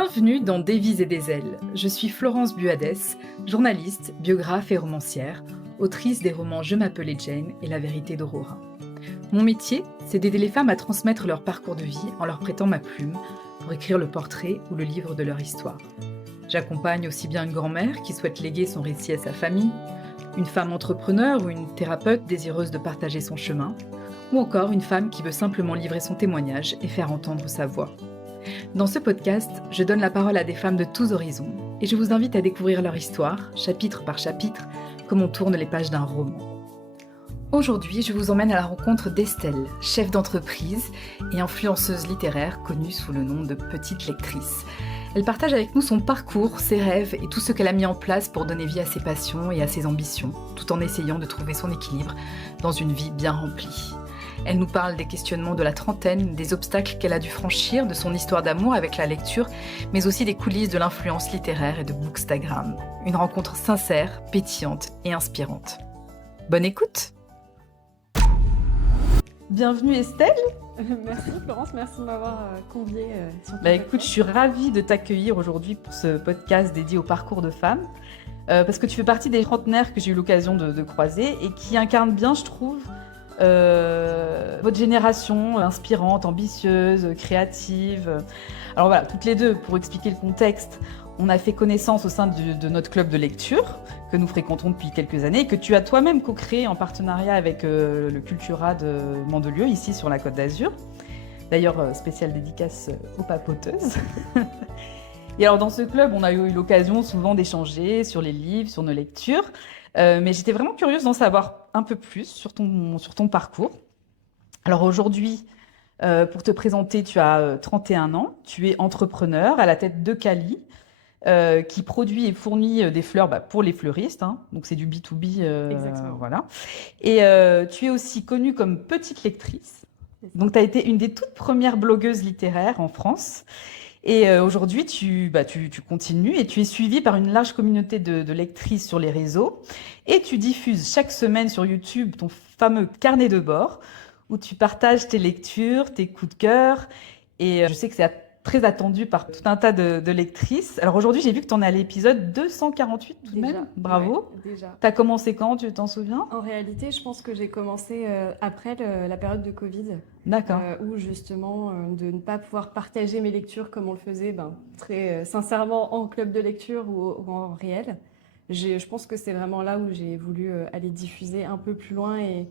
Bienvenue dans Des vies et des ailes. Je suis Florence Buades, journaliste, biographe et romancière, autrice des romans Je m'appelais Jane et La vérité d'Aurora. Mon métier, c'est d'aider les femmes à transmettre leur parcours de vie en leur prêtant ma plume pour écrire le portrait ou le livre de leur histoire. J'accompagne aussi bien une grand-mère qui souhaite léguer son récit à sa famille, une femme entrepreneur ou une thérapeute désireuse de partager son chemin, ou encore une femme qui veut simplement livrer son témoignage et faire entendre sa voix. Dans ce podcast, je donne la parole à des femmes de tous horizons et je vous invite à découvrir leur histoire, chapitre par chapitre, comme on tourne les pages d'un roman. Aujourd'hui, je vous emmène à la rencontre d'Estelle, chef d'entreprise et influenceuse littéraire connue sous le nom de Petite Lectrice. Elle partage avec nous son parcours, ses rêves et tout ce qu'elle a mis en place pour donner vie à ses passions et à ses ambitions, tout en essayant de trouver son équilibre dans une vie bien remplie. Elle nous parle des questionnements de la trentaine, des obstacles qu'elle a dû franchir, de son histoire d'amour avec la lecture, mais aussi des coulisses de l'influence littéraire et de Bookstagram. Une rencontre sincère, pétillante et inspirante. Bonne écoute! Bienvenue Estelle. Merci Florence, merci de m'avoir conviée sur ton Écoute, podcast. je suis ravie de t'accueillir aujourd'hui pour ce podcast dédié au parcours de femmes, parce que tu fais partie des trentenaires que j'ai eu l'occasion de croiser et qui incarnent bien, je trouve, votre génération inspirante, ambitieuse, créative. Alors voilà, toutes les deux, pour expliquer le contexte, on a fait connaissance au sein de notre club de lecture que nous fréquentons depuis quelques années et que tu as toi-même co-créé en partenariat avec le Cultura de Mandelieu, ici sur la Côte d'Azur. D'ailleurs, spéciale dédicace aux papoteuses. Et alors dans ce club, on a eu l'occasion souvent d'échanger sur les livres, sur nos lectures. Mais j'étais vraiment curieuse d'en savoir un peu plus sur ton parcours. Alors aujourd'hui, pour te présenter, tu as 31 ans, tu es entrepreneur à la tête de Cali, qui produit et fournit des fleurs pour les fleuristes, hein. Donc c'est du B2B, Exactement. voilà. Et tu es aussi connue comme petite lectrice. C'est ça. Donc tu as été une des toutes premières blogueuses littéraires en France. Et aujourd'hui, tu continues et tu es suivie par une large communauté de lectrices sur les réseaux. Et tu diffuses chaque semaine sur YouTube ton fameux carnet de bord où tu partages tes lectures, tes coups de cœur. Et je sais que c'est très attendu par tout un tas de lectrices. Alors aujourd'hui, j'ai vu que tu en es à l'épisode 248 tout de Déjà, même. Bravo. ouais, déjà. Tu as commencé quand, tu t'en souviens? En réalité, je pense que j'ai commencé après la période de Covid, D'accord. où justement de ne pas pouvoir partager mes lectures comme on le faisait très sincèrement en club de lecture ou en réel. Je pense que c'est vraiment là où j'ai voulu aller diffuser un peu plus loin et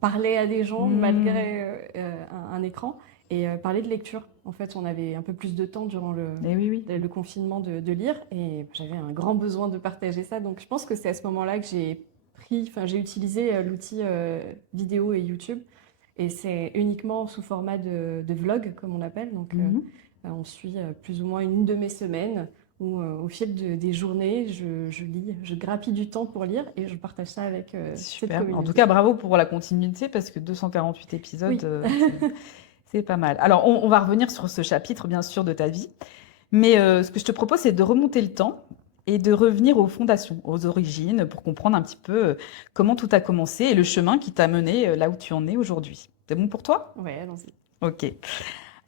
parler à des gens malgré un écran et parler de lecture. En fait, on avait un peu plus de temps durant Eh oui. le confinement de lire et j'avais un grand besoin de partager ça. Donc, je pense que c'est à ce moment-là que j'ai utilisé l'outil vidéo et YouTube et c'est uniquement sous format de vlog, comme on appelle. Donc, on suit plus ou moins une de mes semaines où au fil des journées, je lis, je grappille du temps pour lire et je partage ça avec cette Super. En communauté. tout cas, bravo pour la continuité parce que 248 épisodes, Oui. c'est pas mal. Alors, on va revenir sur ce chapitre, bien sûr, de ta vie. Mais ce que je te propose, c'est de remonter le temps et de revenir aux fondations, aux origines, pour comprendre un petit peu comment tout a commencé et le chemin qui t'a mené là où tu en es aujourd'hui. C'est bon pour toi? Ouais, allons-y. Ok.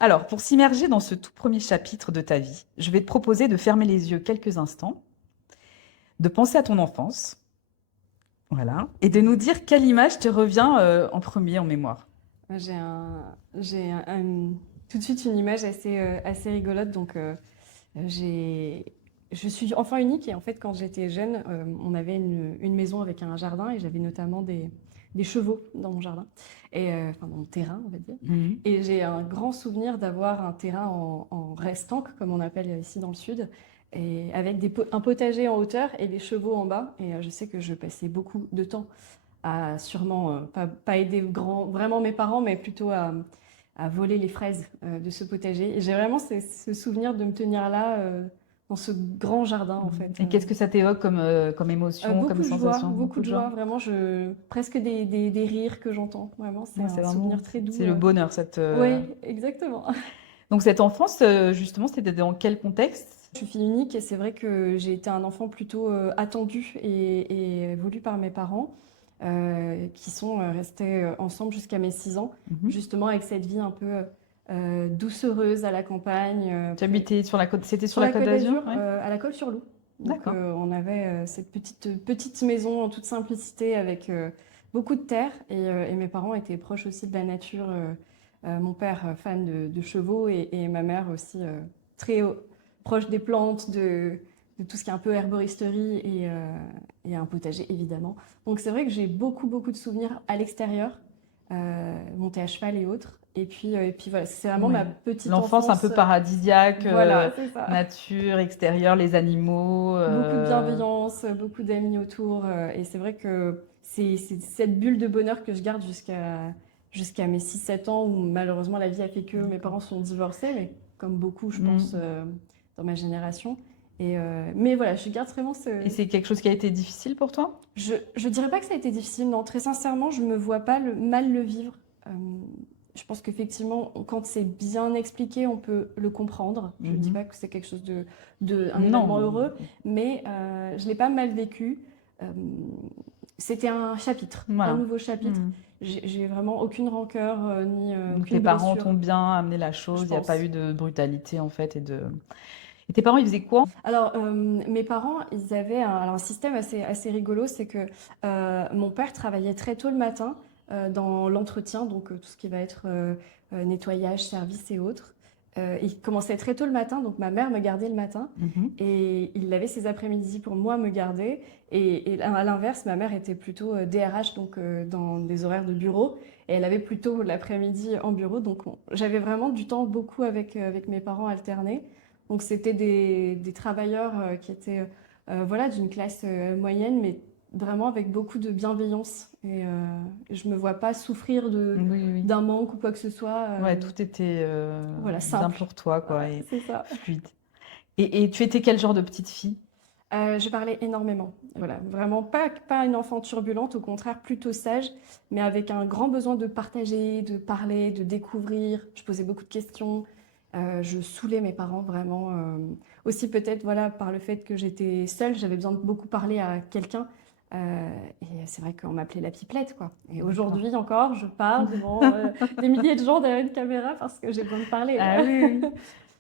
Alors, pour s'immerger dans ce tout premier chapitre de ta vie, je vais te proposer de fermer les yeux quelques instants, de penser à ton enfance, voilà, et de nous dire quelle image te revient en premier en mémoire. J'ai tout de suite une image assez rigolote. Donc, je suis enfant unique et en fait, quand j'étais jeune, on avait une maison avec un jardin et j'avais notamment des chevaux dans mon jardin, enfin dans mon terrain, on va dire. Mhm. Et j'ai un grand souvenir d'avoir un terrain en restanque, comme on appelle ici dans le sud, et avec un potager en hauteur et des chevaux en bas. Et je sais que je passais beaucoup de temps à sûrement pas aider vraiment mes parents, mais plutôt à voler les fraises de ce potager. Et j'ai vraiment ce souvenir de me tenir là, dans ce grand jardin, en fait. Et qu'est-ce que ça t'évoque comme émotion, comme Beaucoup de joie, sensation? beaucoup de joie. Vraiment, presque des rires que j'entends. Vraiment, c'est Ouais, un souvenir très doux. c'est le bonheur, Oui, exactement. Donc cette enfance, justement, c'était dans quel contexte? Je suis fille unique et c'est vrai que j'ai été un enfant plutôt attendu et voulu par mes parents, qui sont restés ensemble jusqu'à mes 6 ans, Mhm. justement avec cette vie un peu doucereuse à la campagne. Tu habitais sur la côte, c'était sur Sur la la Côte Côte d'Azur? d'Azur, Ouais. à la Colle-sur-Loup. Donc, D'accord. on avait cette petite maison en toute simplicité avec beaucoup de terre. Et mes parents étaient proches aussi de la nature. Mon père, fan de chevaux, et ma mère aussi très proche des plantes, de tout ce qui est un peu herboristerie et un potager, évidemment. Donc, c'est vrai que j'ai beaucoup, beaucoup de souvenirs à l'extérieur, monter à cheval et autres. Et puis voilà, c'est vraiment Oui. ma petite L'enfance un enfance. peu paradisiaque, Voilà, c'est ça. nature, extérieur, les animaux. Beaucoup de bienveillance, beaucoup d'amis autour. Et c'est vrai que c'est cette bulle de bonheur que je garde jusqu'à mes 6-7 ans, où malheureusement la vie a fait que mes parents sont divorcés, mais comme beaucoup, je pense, Mm. dans ma génération. Mais voilà, je garde vraiment Et c'est quelque chose qui a été difficile pour toi? Je dirais pas que ça a été difficile, non. Très sincèrement, je me vois pas mal le vivre. Euh, je pense qu'effectivement, quand c'est bien expliqué, on peut le comprendre. Je ne dis pas que c'est quelque chose un événement Non. heureux, mais je l'ai pas mal vécu. Euh, C'était un chapitre, un Voilà. nouveau chapitre. Mm. J'ai vraiment aucune rancœur ni Donc tes aucune parents blessure, t'ont bien amené la je chose, il n'y a pas pense. eu de brutalité en fait. Et tes parents, ils faisaient quoi? Alors, mes parents, ils avaient un système assez rigolo, c'est que mon père travaillait très tôt le matin dans l'entretien, donc tout ce qui va être nettoyage, service et autres. Il commençait très tôt le matin, donc ma mère me gardait le matin, Mhm. et il avait ses après-midi pour moi me garder. Et à l'inverse, ma mère était plutôt DRH, donc dans des horaires de bureau, et elle avait plutôt l'après-midi en bureau. Donc j'avais vraiment du temps beaucoup avec mes parents alternés. Donc c'était des travailleurs qui étaient voilà, d'une classe moyenne, mais vraiment avec beaucoup de bienveillance. Je me vois pas souffrir Oui, oui. d'un manque ou quoi que ce soit. Ouais, tout était Voilà, bien simple. pour toi, quoi, Voilà, et c'est ça. fluide. Et tu étais quel genre de petite fille? Je parlais énormément. Voilà, vraiment pas une enfant turbulente, au contraire plutôt sage, mais avec un grand besoin de partager, de parler, de découvrir. Je posais beaucoup de questions. Je saoulais mes parents vraiment. Aussi peut-être voilà par le fait que j'étais seule, j'avais besoin de beaucoup parler à quelqu'un. Et c'est vrai qu'on m'appelait la pipelette, quoi. Et D'accord. aujourd'hui encore, je parle devant des milliers de gens derrière une caméra parce que j'ai besoin de parler. Ah oui, oui.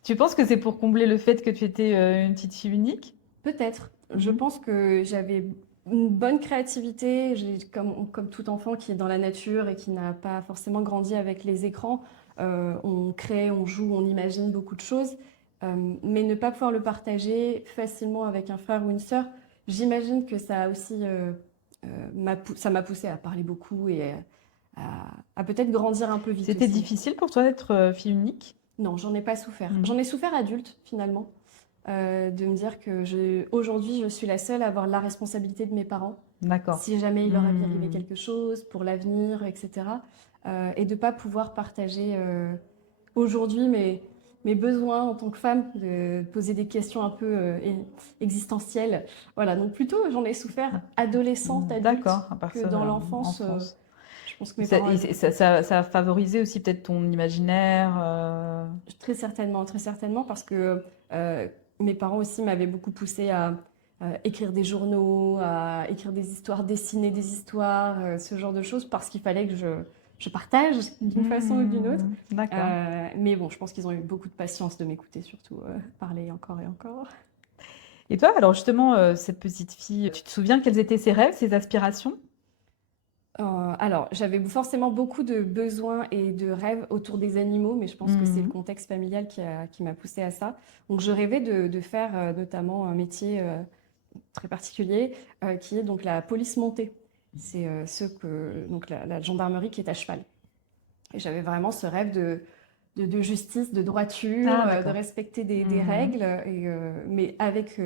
Tu penses que c'est pour combler le fait que tu étais une petite fille unique? Peut-être. Je Mhm. pense que j'avais une bonne créativité. Comme tout enfant qui est dans la nature et qui n'a pas forcément grandi avec les écrans, on crée, on joue, on imagine beaucoup de choses. Mais ne pas pouvoir le partager facilement avec un frère ou une sœur, j'imagine que ça a aussi, ça m'a poussé à parler beaucoup et à peut-être grandir un peu vite C'était aussi. difficile pour toi d'être fille unique? Non, j'en ai pas souffert. Mhm. J'en ai souffert adulte finalement. De me dire que aujourd'hui, je suis la seule à avoir la responsabilité de mes parents, D'accord. si jamais il leur avait arrivé Hmm. quelque chose, pour l'avenir, etc. Et de ne pas pouvoir partager aujourd'hui mes besoins en tant que femme, de poser des questions un peu existentielles. Voilà, donc plutôt j'en ai souffert adolescente, adulte, D'accord, à que partir de dans l'enfance. l'enfance. Je pense que mes parents avaient Ça a favorisé aussi peut-être ton imaginaire. très certainement, parce que mes parents aussi m'avaient beaucoup poussé à écrire des journaux, à écrire des histoires, dessiner des histoires, ce genre de choses, parce qu'il fallait que je partage d'une façon ou d'une autre. D'accord. Mais bon, je pense qu'ils ont eu beaucoup de patience de m'écouter, surtout parler encore et encore. Et toi, alors justement, cette petite fille, tu te souviens quels étaient ses rêves, ses aspirations? Alors, j'avais forcément beaucoup de besoins et de rêves autour des animaux, mais je pense que c'est le Mhm. contexte familial qui m'a poussée à ça. Donc, je rêvais de faire notamment un métier très particulier qui est donc la police montée. C'est donc la gendarmerie qui est à cheval. Et j'avais vraiment ce rêve de justice, de droiture, Ah, de d'accord. respecter des Mhm. règles, mais avec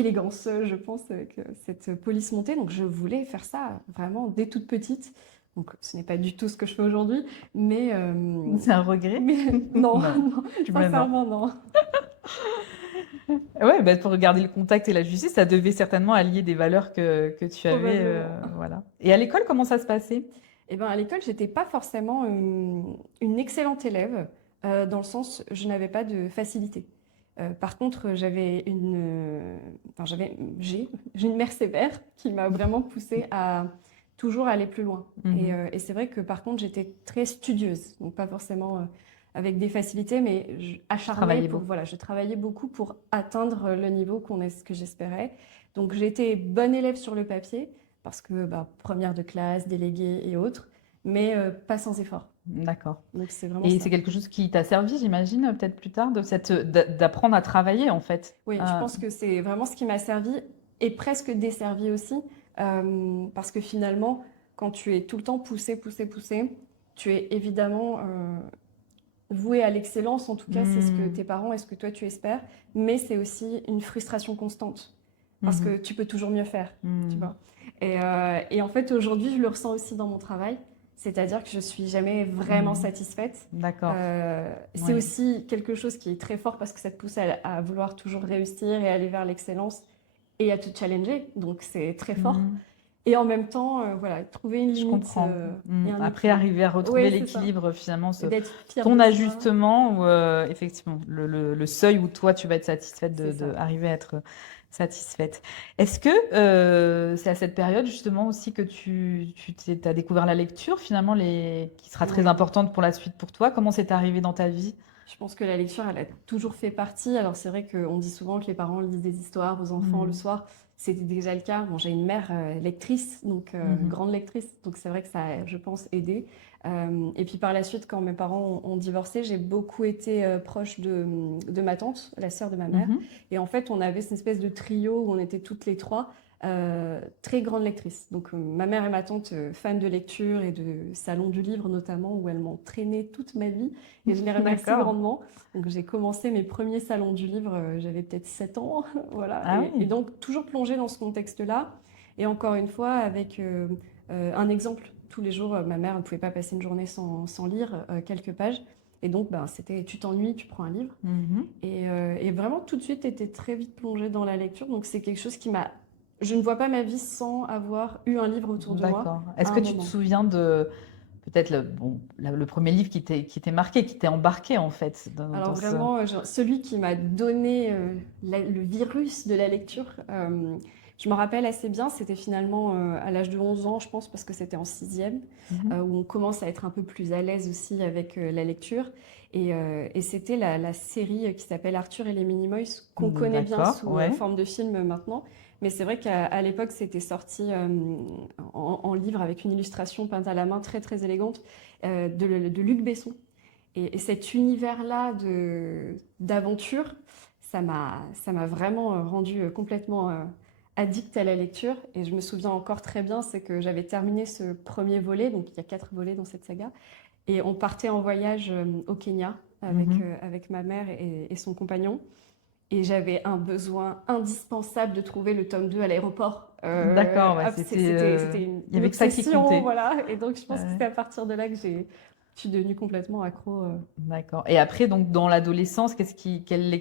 élégance, je pense, avec cette police montée. Donc je voulais faire ça vraiment dès toute petite. Donc ce n'est pas du tout ce que je fais aujourd'hui, mais, C'est un regret? mais non, Non, non, non. sincèrement non. Ouais, bah, pour garder le contact et la justice, ça devait certainement allier des valeurs que tu avais, Probablement. voilà. Et à l'école, comment ça se passait? Eh ben, à l'école, j'étais pas forcément une excellente élève, dans le sens, je n'avais pas de facilité. Par contre, enfin, j'ai une mère sévère qui m'a vraiment poussée à toujours aller plus loin. Mhm. Et c'est vrai que par contre, j'étais très studieuse, donc pas forcément avec des facilités, mais acharnée Travailler pour, beaucoup. voilà, je travaillais beaucoup pour atteindre le niveau que j'espérais. Donc j'étais bonne élève sur le papier, parce que première de classe, déléguée et autres, mais pas sans effort. D'accord. Donc c'est vraiment Et c'est ça. quelque chose qui t'a servi, j'imagine, peut-être plus tard, d'apprendre à travailler, en fait. Oui, je pense que c'est vraiment ce qui m'a servi et presque desservi aussi, parce que finalement, quand tu es tout le temps poussé, poussé, poussé, tu es évidemment voué à l'excellence, en tout cas, c'est ce que Hmm. tes parents et ce que toi tu espères, mais c'est aussi une frustration constante, parce que Mhm. tu peux toujours mieux faire, tu Hmm. vois. Et en fait, aujourd'hui, je le ressens aussi dans mon travail, c'est-à-dire que je suis jamais vraiment Hmm. satisfaite. D'accord. C'est Oui. aussi quelque chose qui est très fort parce que ça te pousse à vouloir toujours réussir et aller vers l'excellence et à te challenger, donc c'est très fort. Hmm. Et en même temps, voilà, trouver une Je limite comprends. et un Après, équilibre. arriver à retrouver Oui, c'est ça. l'équilibre, finalement, Et d'être fière ton de soi, ajustement, ou effectivement, le seuil où toi, tu vas être satisfaite c'est ça. arriver à être satisfaite. Est-ce que c'est à cette période, justement, aussi que tu as découvert la lecture, finalement, qui sera très Oui. importante pour la suite pour toi? Comment c'est arrivé dans ta vie? Je pense que la lecture, elle a toujours fait partie. Alors c'est vrai qu'on dit souvent que les parents lisent des histoires aux enfants le Hmm. soir. C'était déjà le cas. Bon, j'ai une mère lectrice, donc Mhm. grande lectrice, donc c'est vrai que ça a, je pense, aidé. Et puis par la suite, quand mes parents ont divorcé, j'ai beaucoup été proche de ma tante, la sœur de ma mère. Mhm. Et en fait, on avait cette espèce de trio où on était toutes les trois très grandes lectrices. Donc ma mère et ma tante, fans de lecture et de salon du livre notamment, où elles m'ont traînée toute ma vie. Et je les remercie D'accord. grandement. Donc j'ai commencé mes premiers salons du livre, j'avais peut-être 7 ans, voilà. Ah Et oui. donc toujours plongée dans ce contexte-là. Et encore une fois, avec un exemple. Tous les jours, ma mère ne pouvait pas passer une journée sans lire quelques pages. Et donc, c'était tu t'ennuies, tu prends un livre. Mhm. Et vraiment, tout de suite, été très vite plongée dans la lecture. Donc c'est quelque chose qui m'a... Je ne vois pas ma vie sans avoir eu un livre autour de moi D'accord. à Est-ce un que tu te moment. souviens de peut-être le premier livre qui t'est marqué, qui t'est embarqué en fait Alors dans ce... vraiment, celui qui m'a donné le virus de la lecture, je me rappelle assez bien, c'était finalement à l'âge de 11 ans, je pense, parce que c'était en sixième, Mhm. où on commence à être un peu plus à l'aise aussi avec la lecture. Et c'était la série qui s'appelle Arthur et les Minimoys, qu'on connaît bien D'accord, sous ouais. forme de film maintenant. Mais c'est vrai qu'à l'époque, c'était sorti en livre avec une illustration peinte à la main très très élégante de Luc Besson. Et cet univers-là d'aventure, ça m'a vraiment rendu complètement addict à la lecture. Et je me souviens encore très bien, c'est que j'avais terminé ce premier volet, donc il y a 4 volets dans cette saga, et on partait en voyage au Kenya Mhm. avec ma mère et son compagnon. Et j'avais un besoin indispensable de trouver le tome 2 à l'aéroport. D'accord, ouais, C'était il y une avait que ça qui obsession, comptait. voilà. Et donc je pense que Ouais. c'est à partir de là que je suis devenue complètement accro. D'accord. Et après, donc, dans l'adolescence, quelle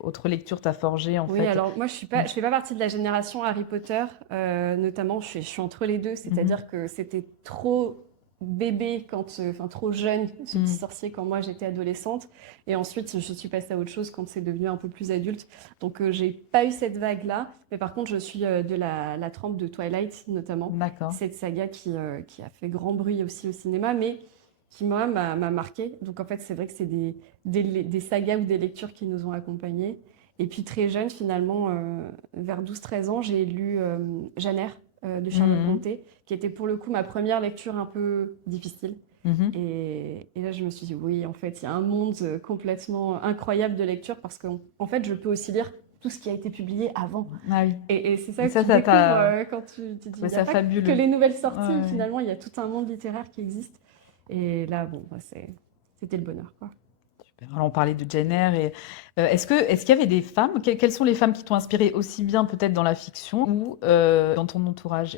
autre lecture t'a forgé en Oui, fait? alors moi je fais pas partie de la génération Harry Potter, notamment je suis entre les deux, Mhm. c'est-à-dire que c'était trop bébé enfin trop jeune ce petit Mhm. sorcier quand moi j'étais adolescente, et ensuite je suis passée à autre chose quand c'est devenu un peu plus adulte. Donc j'ai pas eu cette vague-là, mais par contre je suis de la trempe de Twilight notamment, D'accord. cette saga qui a fait grand bruit aussi au cinéma, mais qui moi m'a marqué. Donc en fait c'est vrai que c'est des sagas ou des lectures qui nous ont accompagnés. Et puis très jeune, finalement, vers 12 13 ans, j'ai lu Jeanne Eyre de Charlotte Mhm. Brontë, qui était pour le coup ma première lecture un peu difficile. Mhm. Et là, je me suis dit, oui, en fait, il y a un monde complètement incroyable de lecture parce qu'en en fait, je peux aussi lire tout ce qui a été publié avant. Ah oui. Et c'est Et ça que ça, tu ça découvres t'a... quand tu dis, il Ouais, n'y a ça pas que fabuleux. les nouvelles Ouais, sorties, ouais. finalement, il y a tout un monde littéraire qui existe. Et là, bon, c'était le bonheur, quoi. Super. Alors, on parlait de Jane Eyre et est-ce qu'il y avait des femmes? Quelles sont les femmes qui t'ont inspiré aussi bien peut-être dans la fiction ou dans ton entourage?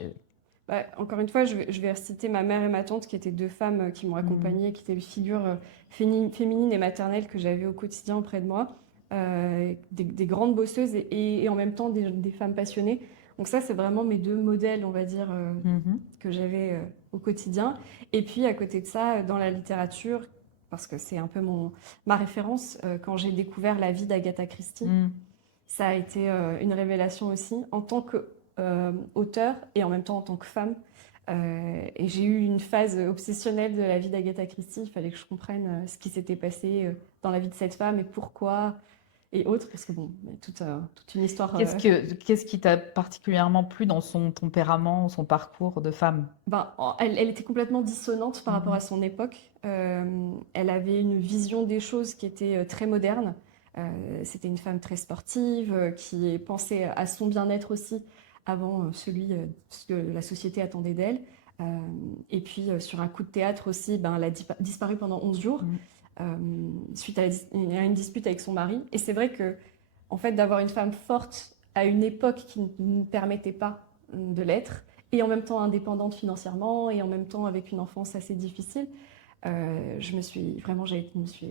Encore une fois, je vais citer ma mère et ma tante, qui étaient deux femmes qui m'ont Mhm. accompagnée, qui étaient les figures féminines et maternelles que j'avais au quotidien auprès de moi, des grandes bosseuses et en même temps des femmes passionnées. Donc ça, c'est vraiment mes deux modèles, on va dire, Mhm. que j'avais au quotidien. Et puis à côté de ça, dans la littérature, parce que c'est un peu ma référence, quand j'ai découvert la vie d'Agatha Christie, Mhm. ça a été une révélation aussi en tant qu'auteur et en même temps en tant que femme. Et j'ai eu une phase obsessionnelle de la vie d'Agatha Christie. Il fallait que je comprenne ce qui s'était passé dans la vie de cette femme et pourquoi et autres, parce que bon, il y a toute une histoire. Qu'est-ce qui t'a particulièrement plu dans son tempérament, son parcours de femme? Elle était complètement dissonante par rapport Mhm. à son époque. Elle avait une vision des choses qui était très moderne. C'était une femme très sportive, qui pensait à son bien-être aussi avant celui ce que la société attendait d'elle. Euh, et puis sur un coup de théâtre aussi, ben, elle a disparu pendant 11 jours Mhm. suite à à une dispute avec son mari. Et c'est vrai que en fait, d'avoir une femme forte à une époque qui ne permettait pas de l'être, et en même temps indépendante financièrement, et en même temps avec une enfance assez difficile, je me suis vraiment,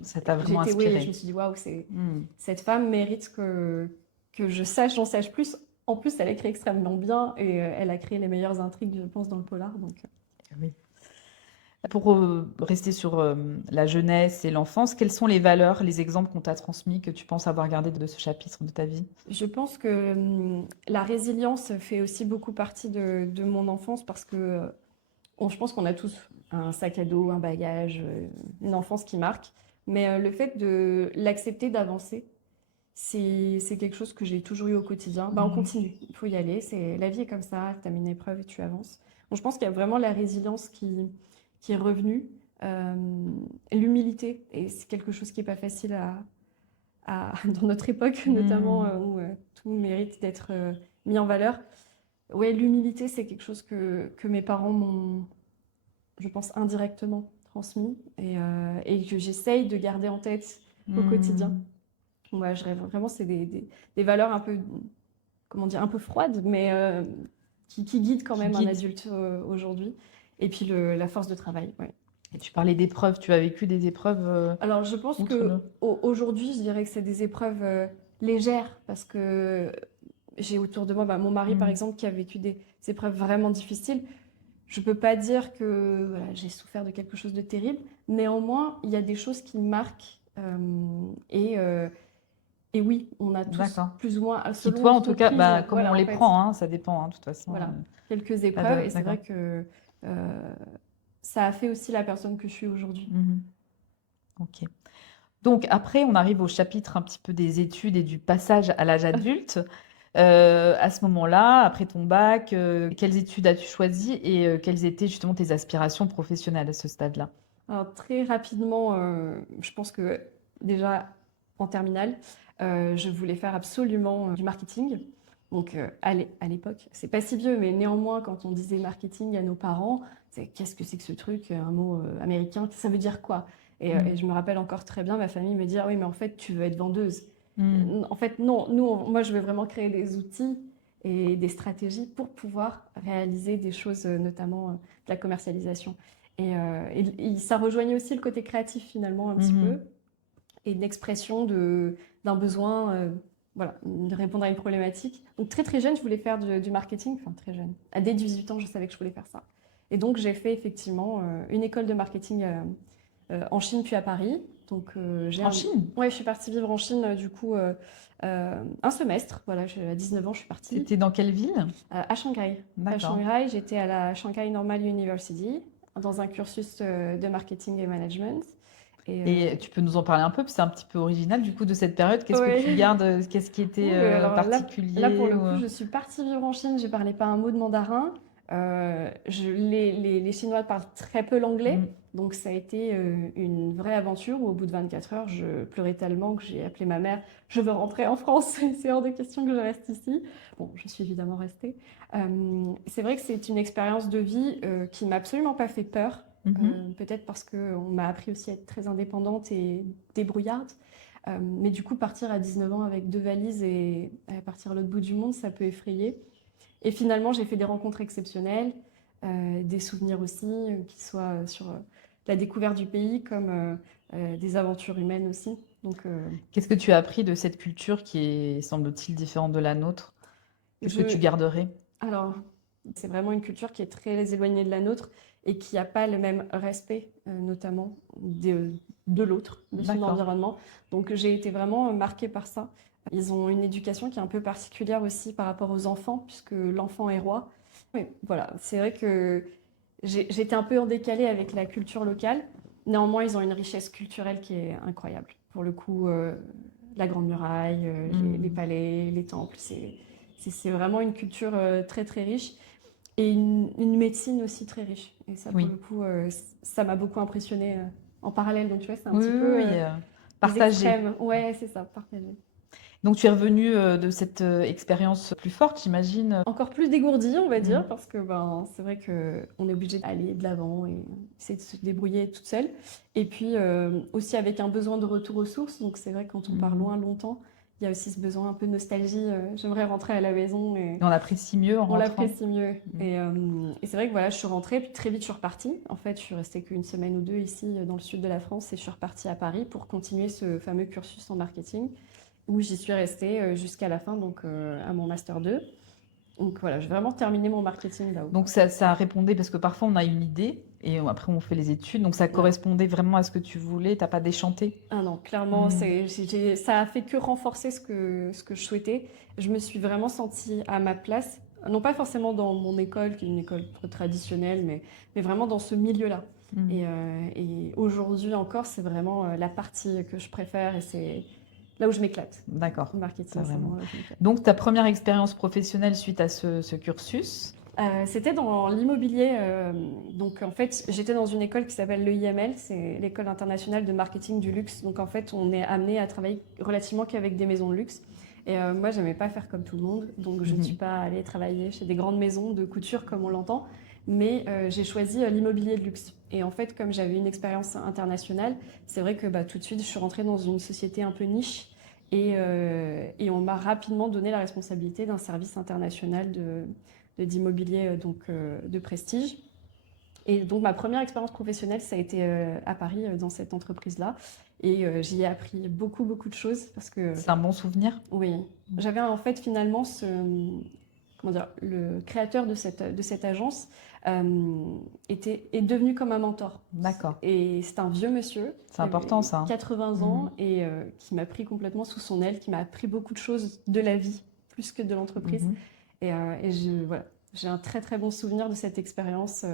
Ça t'a j'ai vraiment été, oui, je me inspiré. suis dit, waouh, Mhm. cette femme mérite que j'en sache plus. En plus, elle écrit extrêmement bien, et elle a créé les meilleures intrigues, je pense, dans le polar. Donc, Oui. Pour rester sur la jeunesse et l'enfance, quelles sont les valeurs, les exemples qu'on t'a transmis que tu penses avoir gardés de ce chapitre de ta vie? je pense que la résilience fait aussi beaucoup partie de mon enfance parce que je pense qu'on a tous un sac à dos, un bagage, une enfance qui marque. Mais le fait de l'accepter, d'avancer, c'est quelque chose que j'ai toujours eu au quotidien. Bah, on Mhm. continue, il faut y aller. La vie est comme ça, tu as une épreuve et tu avances. Donc, je pense qu'il y a vraiment la résilience qui est revenue, euh, l'humilité. Et c'est quelque chose qui n'est pas facile dans notre époque, notamment Mhm. où tout mérite d'être mis en valeur. Ouais, l'humilité, c'est quelque chose que mes parents m'ont, je pense, indirectement transmis et que j'essaye de garder en tête au quotidien. Mhm. Moi, je rêve vraiment, c'est des valeurs un peu, comment dire, un peu froides, mais qui guident quand Qui même un guide. adulte aujourd'hui. Et puis la force de travail, ouais. Et tu parlais d'épreuves, tu as vécu des épreuves Alors, je pense outre que le... aujourd'hui, je dirais que c'est des épreuves légères parce que j'ai autour de moi bah, mon mari, par Mhm. exemple, qui a vécu des épreuves vraiment difficiles. Je peux pas dire que voilà, j'ai souffert de quelque chose de terrible. Néanmoins, il y a des choses qui me marquent. Et oui, on a tous D'accord. plus ou moins, Qui, selon toi, en ce tout qu'on cas, prise, bah, comment on voilà, en les fait, prend, hein, ça dépend, hein, de toute façon. voilà, quelques Pas épreuves. de... Et c'est D'accord. vrai que ça a fait aussi la personne que je suis aujourd'hui. Mhm. Ok. Donc après, on arrive au chapitre un petit peu des études et du passage à l'âge adulte. À ce moment-là, après ton bac, quelles études as-tu choisies et quelles étaient justement tes aspirations professionnelles à ce stade-là? Alors, très rapidement, je pense que déjà en terminale, je voulais faire absolument du marketing. Donc, à l'époque, c'est pas si vieux, mais néanmoins, quand on disait marketing à nos parents, c'est qu'est-ce que c'est que ce truc, un mot américain, ça veut dire quoi? Et Mm. je me rappelle encore très bien ma famille me dire, oui, mais en fait, tu veux être vendeuse. Mm. En fait, non, moi, je veux vraiment créer des outils et des stratégies pour pouvoir réaliser des choses, notamment de la commercialisation. Et ça rejoignait aussi le côté créatif finalement un petit peu Mhm. et une expression d'un besoin, voilà, de répondre à une problématique. Donc très très jeune, je voulais faire du marketing, enfin très jeune. Dès 18 ans, je savais que je voulais faire ça. Et donc j'ai fait effectivement une école de marketing en Chine puis à Paris. Donc En Chine? ouais, je suis partie vivre en Chine du coup un semestre. Voilà, à 19 ans, je suis partie T'étais dans quelle ville? à Shanghai. À D'accord. Shanghai, j'étais à la Shanghai Normal University dans un cursus de marketing et management. Et Et tu peux nous en parler un peu, parce que c'est un petit peu original du coup de cette période. Qu'est-ce que tu ouais. gardes? Qu'est-ce qui était Alors là, pour particulier le ou, coup, je suis partie vivre en Chine. Je parlais pas un mot de mandarin. Les Chinois parlent très peu l'anglais. Mm. Donc ça a été une vraie aventure où au bout de 24 heures, je pleurais tellement que j'ai appelé ma mère. Je veux rentrer en France. C'est hors de question que je reste ici. Bon, je suis évidemment restée. C'est vrai que c'est une expérience de vie qui m'a absolument pas fait peur. Mhm. Peut-être parce qu'on m'a appris aussi à être très indépendante et débrouillarde. Mais du coup, partir à 19 ans avec deux valises et partir à l'autre bout du monde, ça peut effrayer. Et finalement, j'ai fait des rencontres exceptionnelles, des souvenirs aussi, qui soient sur la découverte du pays comme des aventures humaines aussi. Donc, Qu'est-ce que tu as appris de cette culture qui est, semble-t-il, différente de la nôtre? Qu'est-ce que tu je, garderais? alors, c'est vraiment une culture qui est très éloignée de la nôtre et qui n'a pas le même respect, notamment de l'autre, de son D'accord. environnement. Donc, j'ai été vraiment marquée par ça. Ils ont une éducation qui est un peu particulière aussi par rapport aux enfants, puisque l'enfant est roi. Oui, voilà, c'est vrai que j'étais un peu en décalé avec la culture locale. Néanmoins, ils ont une richesse culturelle qui est incroyable. Pour le coup, la Grande Muraille, les Hmm. palais, les temples, c'est vraiment une culture très très riche et une médecine aussi très riche. Et ça, pour Oui. le coup, ça m'a beaucoup impressionné en parallèle. Donc, tu vois, c'est un Oui, petit oui, peu oui, les partagé. extrêmes. Ouais, c'est ça, partagé. Donc tu es revenu de cette expérience plus forte, j'imagine. Encore plus dégourdi, on va Hmm. dire, parce que ben, c'est vrai qu'on est obligé d'aller de l'avant et essayer de se débrouiller toute seule. Et puis aussi avec un besoin de retour aux sources. Donc c'est vrai que quand on part Hmm. loin longtemps, il y a aussi ce besoin un peu de nostalgie. J'aimerais rentrer à la maison et Et on apprécie mieux en on rentrant. l'apprécie mieux. Hmm. Et c'est vrai que voilà, je suis rentrée, puis très vite je suis repartie. En fait, je suis restée qu'une semaine ou deux ici dans le sud de la France et je suis repartie à Paris pour continuer ce fameux cursus en marketing où j'y suis restée jusqu'à la fin, donc à mon master 2. Donc voilà, j'ai vraiment terminé mon marketing là-haut. Donc ça répondait, parce que parfois on a une idée et après on fait les études, donc ça Ouais. correspondait vraiment à ce que tu voulais, t'as pas déchanté. Ah non, clairement, Hmm. ça a fait que renforcer ce que je souhaitais. Je me suis vraiment sentie à ma place, non pas forcément dans mon école, qui est une école traditionnelle, mais vraiment dans ce milieu-là. Hmm. Et aujourd'hui encore, c'est vraiment la partie que je préfère et c'est là où je m'éclate. D'accord, Le ça marketing, c'est vraiment. vraiment là où je m'éclate. Donc ta première expérience professionnelle suite à ce cursus. C'était dans l'immobilier. Donc en fait, j'étais dans une école qui s'appelle l'EIML, c'est l'École internationale de marketing du luxe. Donc en fait, on est amené à travailler relativement qu'avec des maisons de luxe. Et moi, j'aimais pas faire comme tout le monde, donc je ne suis Mhm. pas allée travailler chez des grandes maisons de couture comme on l'entend, mais j'ai choisi l'immobilier de luxe. Et en fait, comme j'avais une expérience internationale, c'est vrai que bah, tout de suite, je suis rentrée dans une société un peu niche et on m'a rapidement donné la responsabilité d'un service international d'immobilier de prestige. Et donc ma première expérience professionnelle, ça a été à Paris, dans cette entreprise-là. Et j'y ai appris beaucoup, beaucoup de choses parce que, C'est un bon souvenir? oui, j'avais en fait finalement comment dire, le créateur de cette agence est devenu comme un mentor. D'accord, Et c'est un vieux monsieur c'est qui important avait ça. 80 Mhm. ans et qui m'a pris complètement sous son aile, qui m'a appris beaucoup de choses de la vie, plus que de l'entreprise. Mhm. Voilà, j'ai un très très bon souvenir de cette expérience,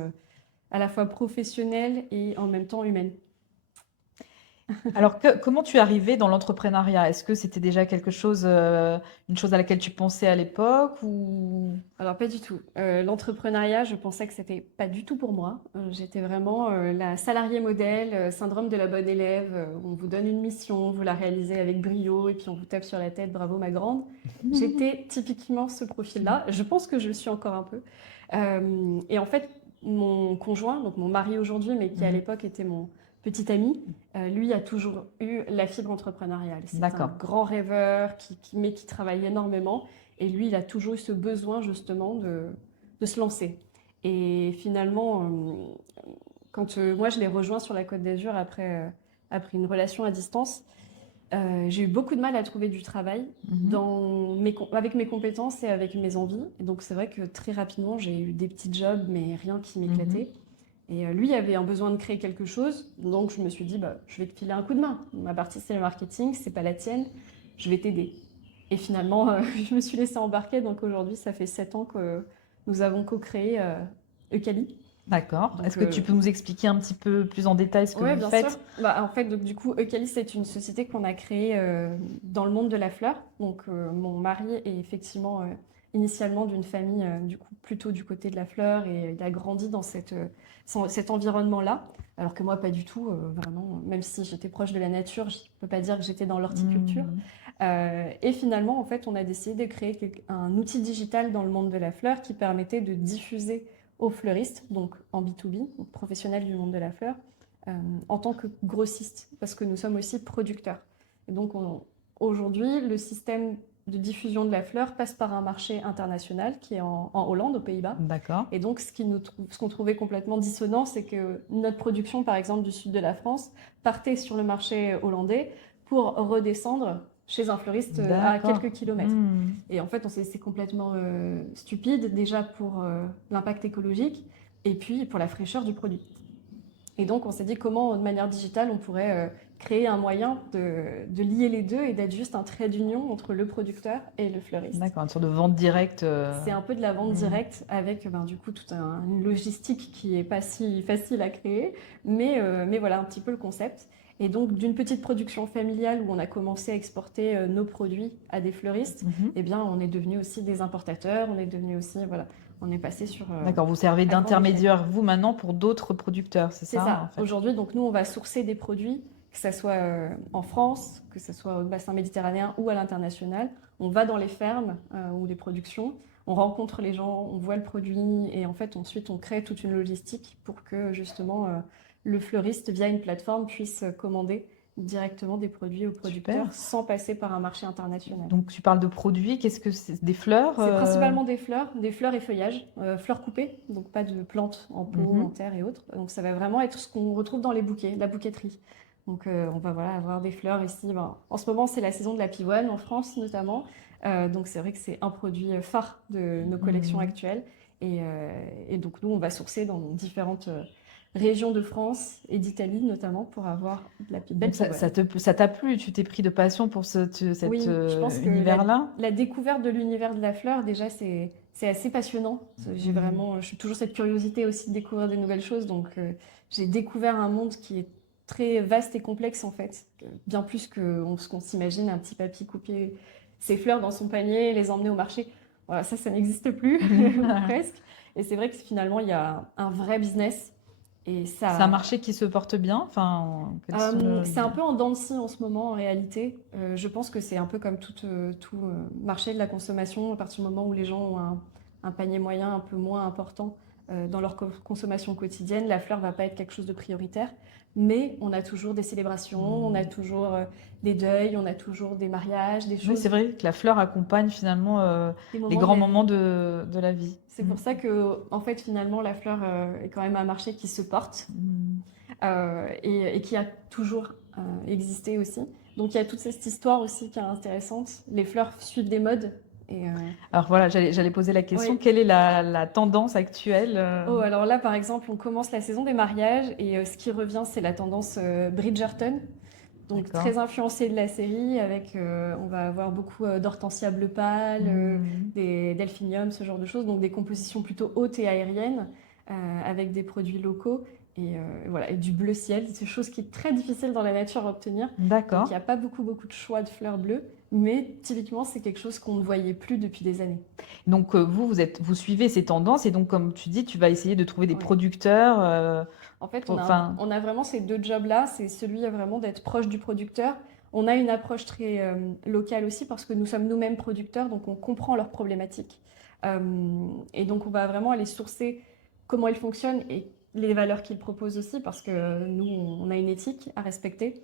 à la fois professionnelle et en même temps humaine. Alors, comment tu es arrivée dans l'entrepreneuriat? Est-ce que c'était déjà quelque chose, une chose à laquelle tu pensais à l'époque ou... Alors pas du tout. L'entrepreneuriat, je pensais que c'était pas du tout pour moi. J'étais vraiment la salariée modèle, syndrome de la bonne élève. On vous donne une mission, vous la réalisez avec brio et puis on vous tape sur la tête, bravo ma grande. J'étais typiquement ce profil-là. Je pense que je le suis encore un peu. Et en fait, mon conjoint, donc mon mari aujourd'hui, mais qui à Mhm. l'époque était mon petit ami, lui a toujours eu la fibre entrepreneuriale. C'est un D'accord. grand rêveur mais qui travaille énormément. Et lui, il a toujours eu ce besoin justement de se lancer. Et finalement, quand moi je l'ai rejoint sur la Côte d'Azur après une relation à distance, j'ai eu beaucoup de mal à trouver du travail Mhm. avec mes compétences et avec mes envies. Et donc c'est vrai que très rapidement, j'ai eu des petits jobs, mais rien qui Mhm. m'éclatait. Et lui avait un besoin de créer quelque chose, donc je me suis dit, bah, je vais te filer un coup de main. Ma partie, c'est le marketing, c'est pas la tienne, je vais t'aider. Et finalement, je me suis laissée embarquer, donc aujourd'hui, ça fait 7 ans que nous avons co-créé Eucali. D'accord. Donc, Est-ce que tu peux nous expliquer un petit peu plus en détail ce que ouais, vous bien sûr. faites? Bah, en fait, donc, du coup, Eucalyptus, c'est une société qu'on a créée dans le monde de la fleur. Donc, mon mari est effectivement initialement d'une famille du coup plutôt du côté de la fleur et il a grandi dans cet environnement-là. Alors que moi, pas du tout. Vraiment, même si j'étais proche de la nature, je ne peux pas dire que j'étais dans l'horticulture. Mhm. Et finalement, en fait, on a décidé de créer un outil digital dans le monde de la fleur qui permettait de diffuser aux fleuristes, donc en B2B, donc professionnels du monde de la fleur, euh, en tant que grossiste, parce que nous sommes aussi producteurs. Et donc aujourd'hui, le système de diffusion de la fleur passe par un marché international qui est en Hollande, aux Pays-Bas. D'accord. Et donc, ce qu'on trouvait complètement dissonant, c'est que notre production, par exemple, du sud de la France, partait sur le marché hollandais pour redescendre chez un fleuriste à D'accord. quelques kilomètres. Mhm. Et en fait, c'est complètement stupide, déjà pour l'impact écologique et puis pour la fraîcheur du produit. Et donc, on s'est dit comment, de manière digitale, on pourrait créer un moyen de lier les deux et d'être juste un trait d'union entre le producteur et le fleuriste. D'accord, une sorte de vente directe. C'est un peu de la vente directe avec du coup toute une logistique qui est pas si facile à créer, mais voilà un petit peu le concept. Et donc d'une petite production familiale où on a commencé à exporter nos produits à des fleuristes, eh bien on est devenu aussi des importateurs, on est devenu aussi, voilà, on est passé sur... D'accord, vous servez à grande d'intermédiaire, vous, maintenant, pour d'autres producteurs, c'est C'est ça, ça. en fait? Aujourd'hui, donc nous, on va sourcer des produits, que ce soit en France, que ce soit au bassin méditerranéen ou à l'international. On va dans les fermes ou les productions, on rencontre les gens, on voit le produit et en fait, ensuite, on crée toute une logistique pour que justement le fleuriste, via une plateforme, puisse commander directement des produits aux producteurs Super. sans passer par un marché international. Donc, tu parles de produits, qu'est-ce que c'est? Des fleurs? C'est principalement des fleurs et feuillages, fleurs coupées, donc pas de plantes en pot, Mhm. en terre et autres. Donc ça va vraiment être ce qu'on retrouve dans les bouquets, la bouquetterie. Donc on va voilà, avoir des fleurs ici. En ce moment, c'est la saison de la pivoine, en France notamment. Donc c'est vrai que c'est un produit phare de nos collections Mhm. actuelles. Et donc nous, on va sourcer dans différentes régions de France et d'Italie notamment pour avoir de la belle Donc, pivoine. ça t'a plu? Tu t'es pris de passion pour cet Oui, je pense que univers-là? la découverte de l'univers de la fleur, déjà, c'est assez passionnant. Je suis toujours cette curiosité aussi de découvrir des nouvelles choses. Donc, j'ai découvert un monde qui est très vaste et complexe, en fait. Bien plus que ce qu'on s'imagine, un petit papy couper ses fleurs dans son panier, les emmener au marché. Voilà, ça n'existe plus, ou presque. Et c'est vrai que finalement, il y a un vrai business. Et C'est un ça, marché qui se porte bien? Enfin, quels sont c'est un peu en dents de scie en ce moment en réalité. Je pense que c'est un peu comme tout marché de la consommation, à partir du moment où les gens ont un panier moyen un peu moins important dans leur consommation quotidienne, la fleur va pas être quelque chose de prioritaire. Mais on a toujours des célébrations, on a toujours des deuils, on a toujours des mariages, des Oui, c'est choses, vrai que la fleur accompagne finalement des les moments de grands la vie. moments de la vie. C'est pour ça que, en fait, finalement, la fleur est quand même un marché qui se porte Mm. et qui a toujours existé aussi. Donc il y a toute cette histoire aussi qui est intéressante. Les fleurs suivent des modes. Et, Alors voilà, j'allais poser la question, oui. quelle est la tendance actuelle Oh, alors là, par exemple, on commence la saison des mariages et ce qui revient, c'est la tendance Bridgerton. Donc D'accord. très influencée de la série, avec on va avoir beaucoup d'hortensia bleu pâle, Mm. des delphiniums, ce genre de choses. Donc des compositions plutôt hautes et aériennes, avec des produits locaux et voilà, et du bleu ciel. C'est une chose qui est très difficile dans la nature à obtenir. Donc il D'accord. n'y a pas beaucoup de choix de fleurs bleues, mais typiquement c'est quelque chose qu'on ne voyait plus depuis des années. Donc vous suivez ces tendances et donc comme tu dis, tu vas essayer de trouver des Ouais. producteurs. En fait, Enfin, on a vraiment ces deux jobs-là. C'est celui vraiment d'être proche du producteur. On a une approche très locale aussi parce que nous sommes nous-mêmes producteurs, donc on comprend leurs problématiques. Et donc on va vraiment aller sourcer comment ils fonctionnent et les valeurs qu'ils proposent aussi parce que nous, on a une éthique à respecter.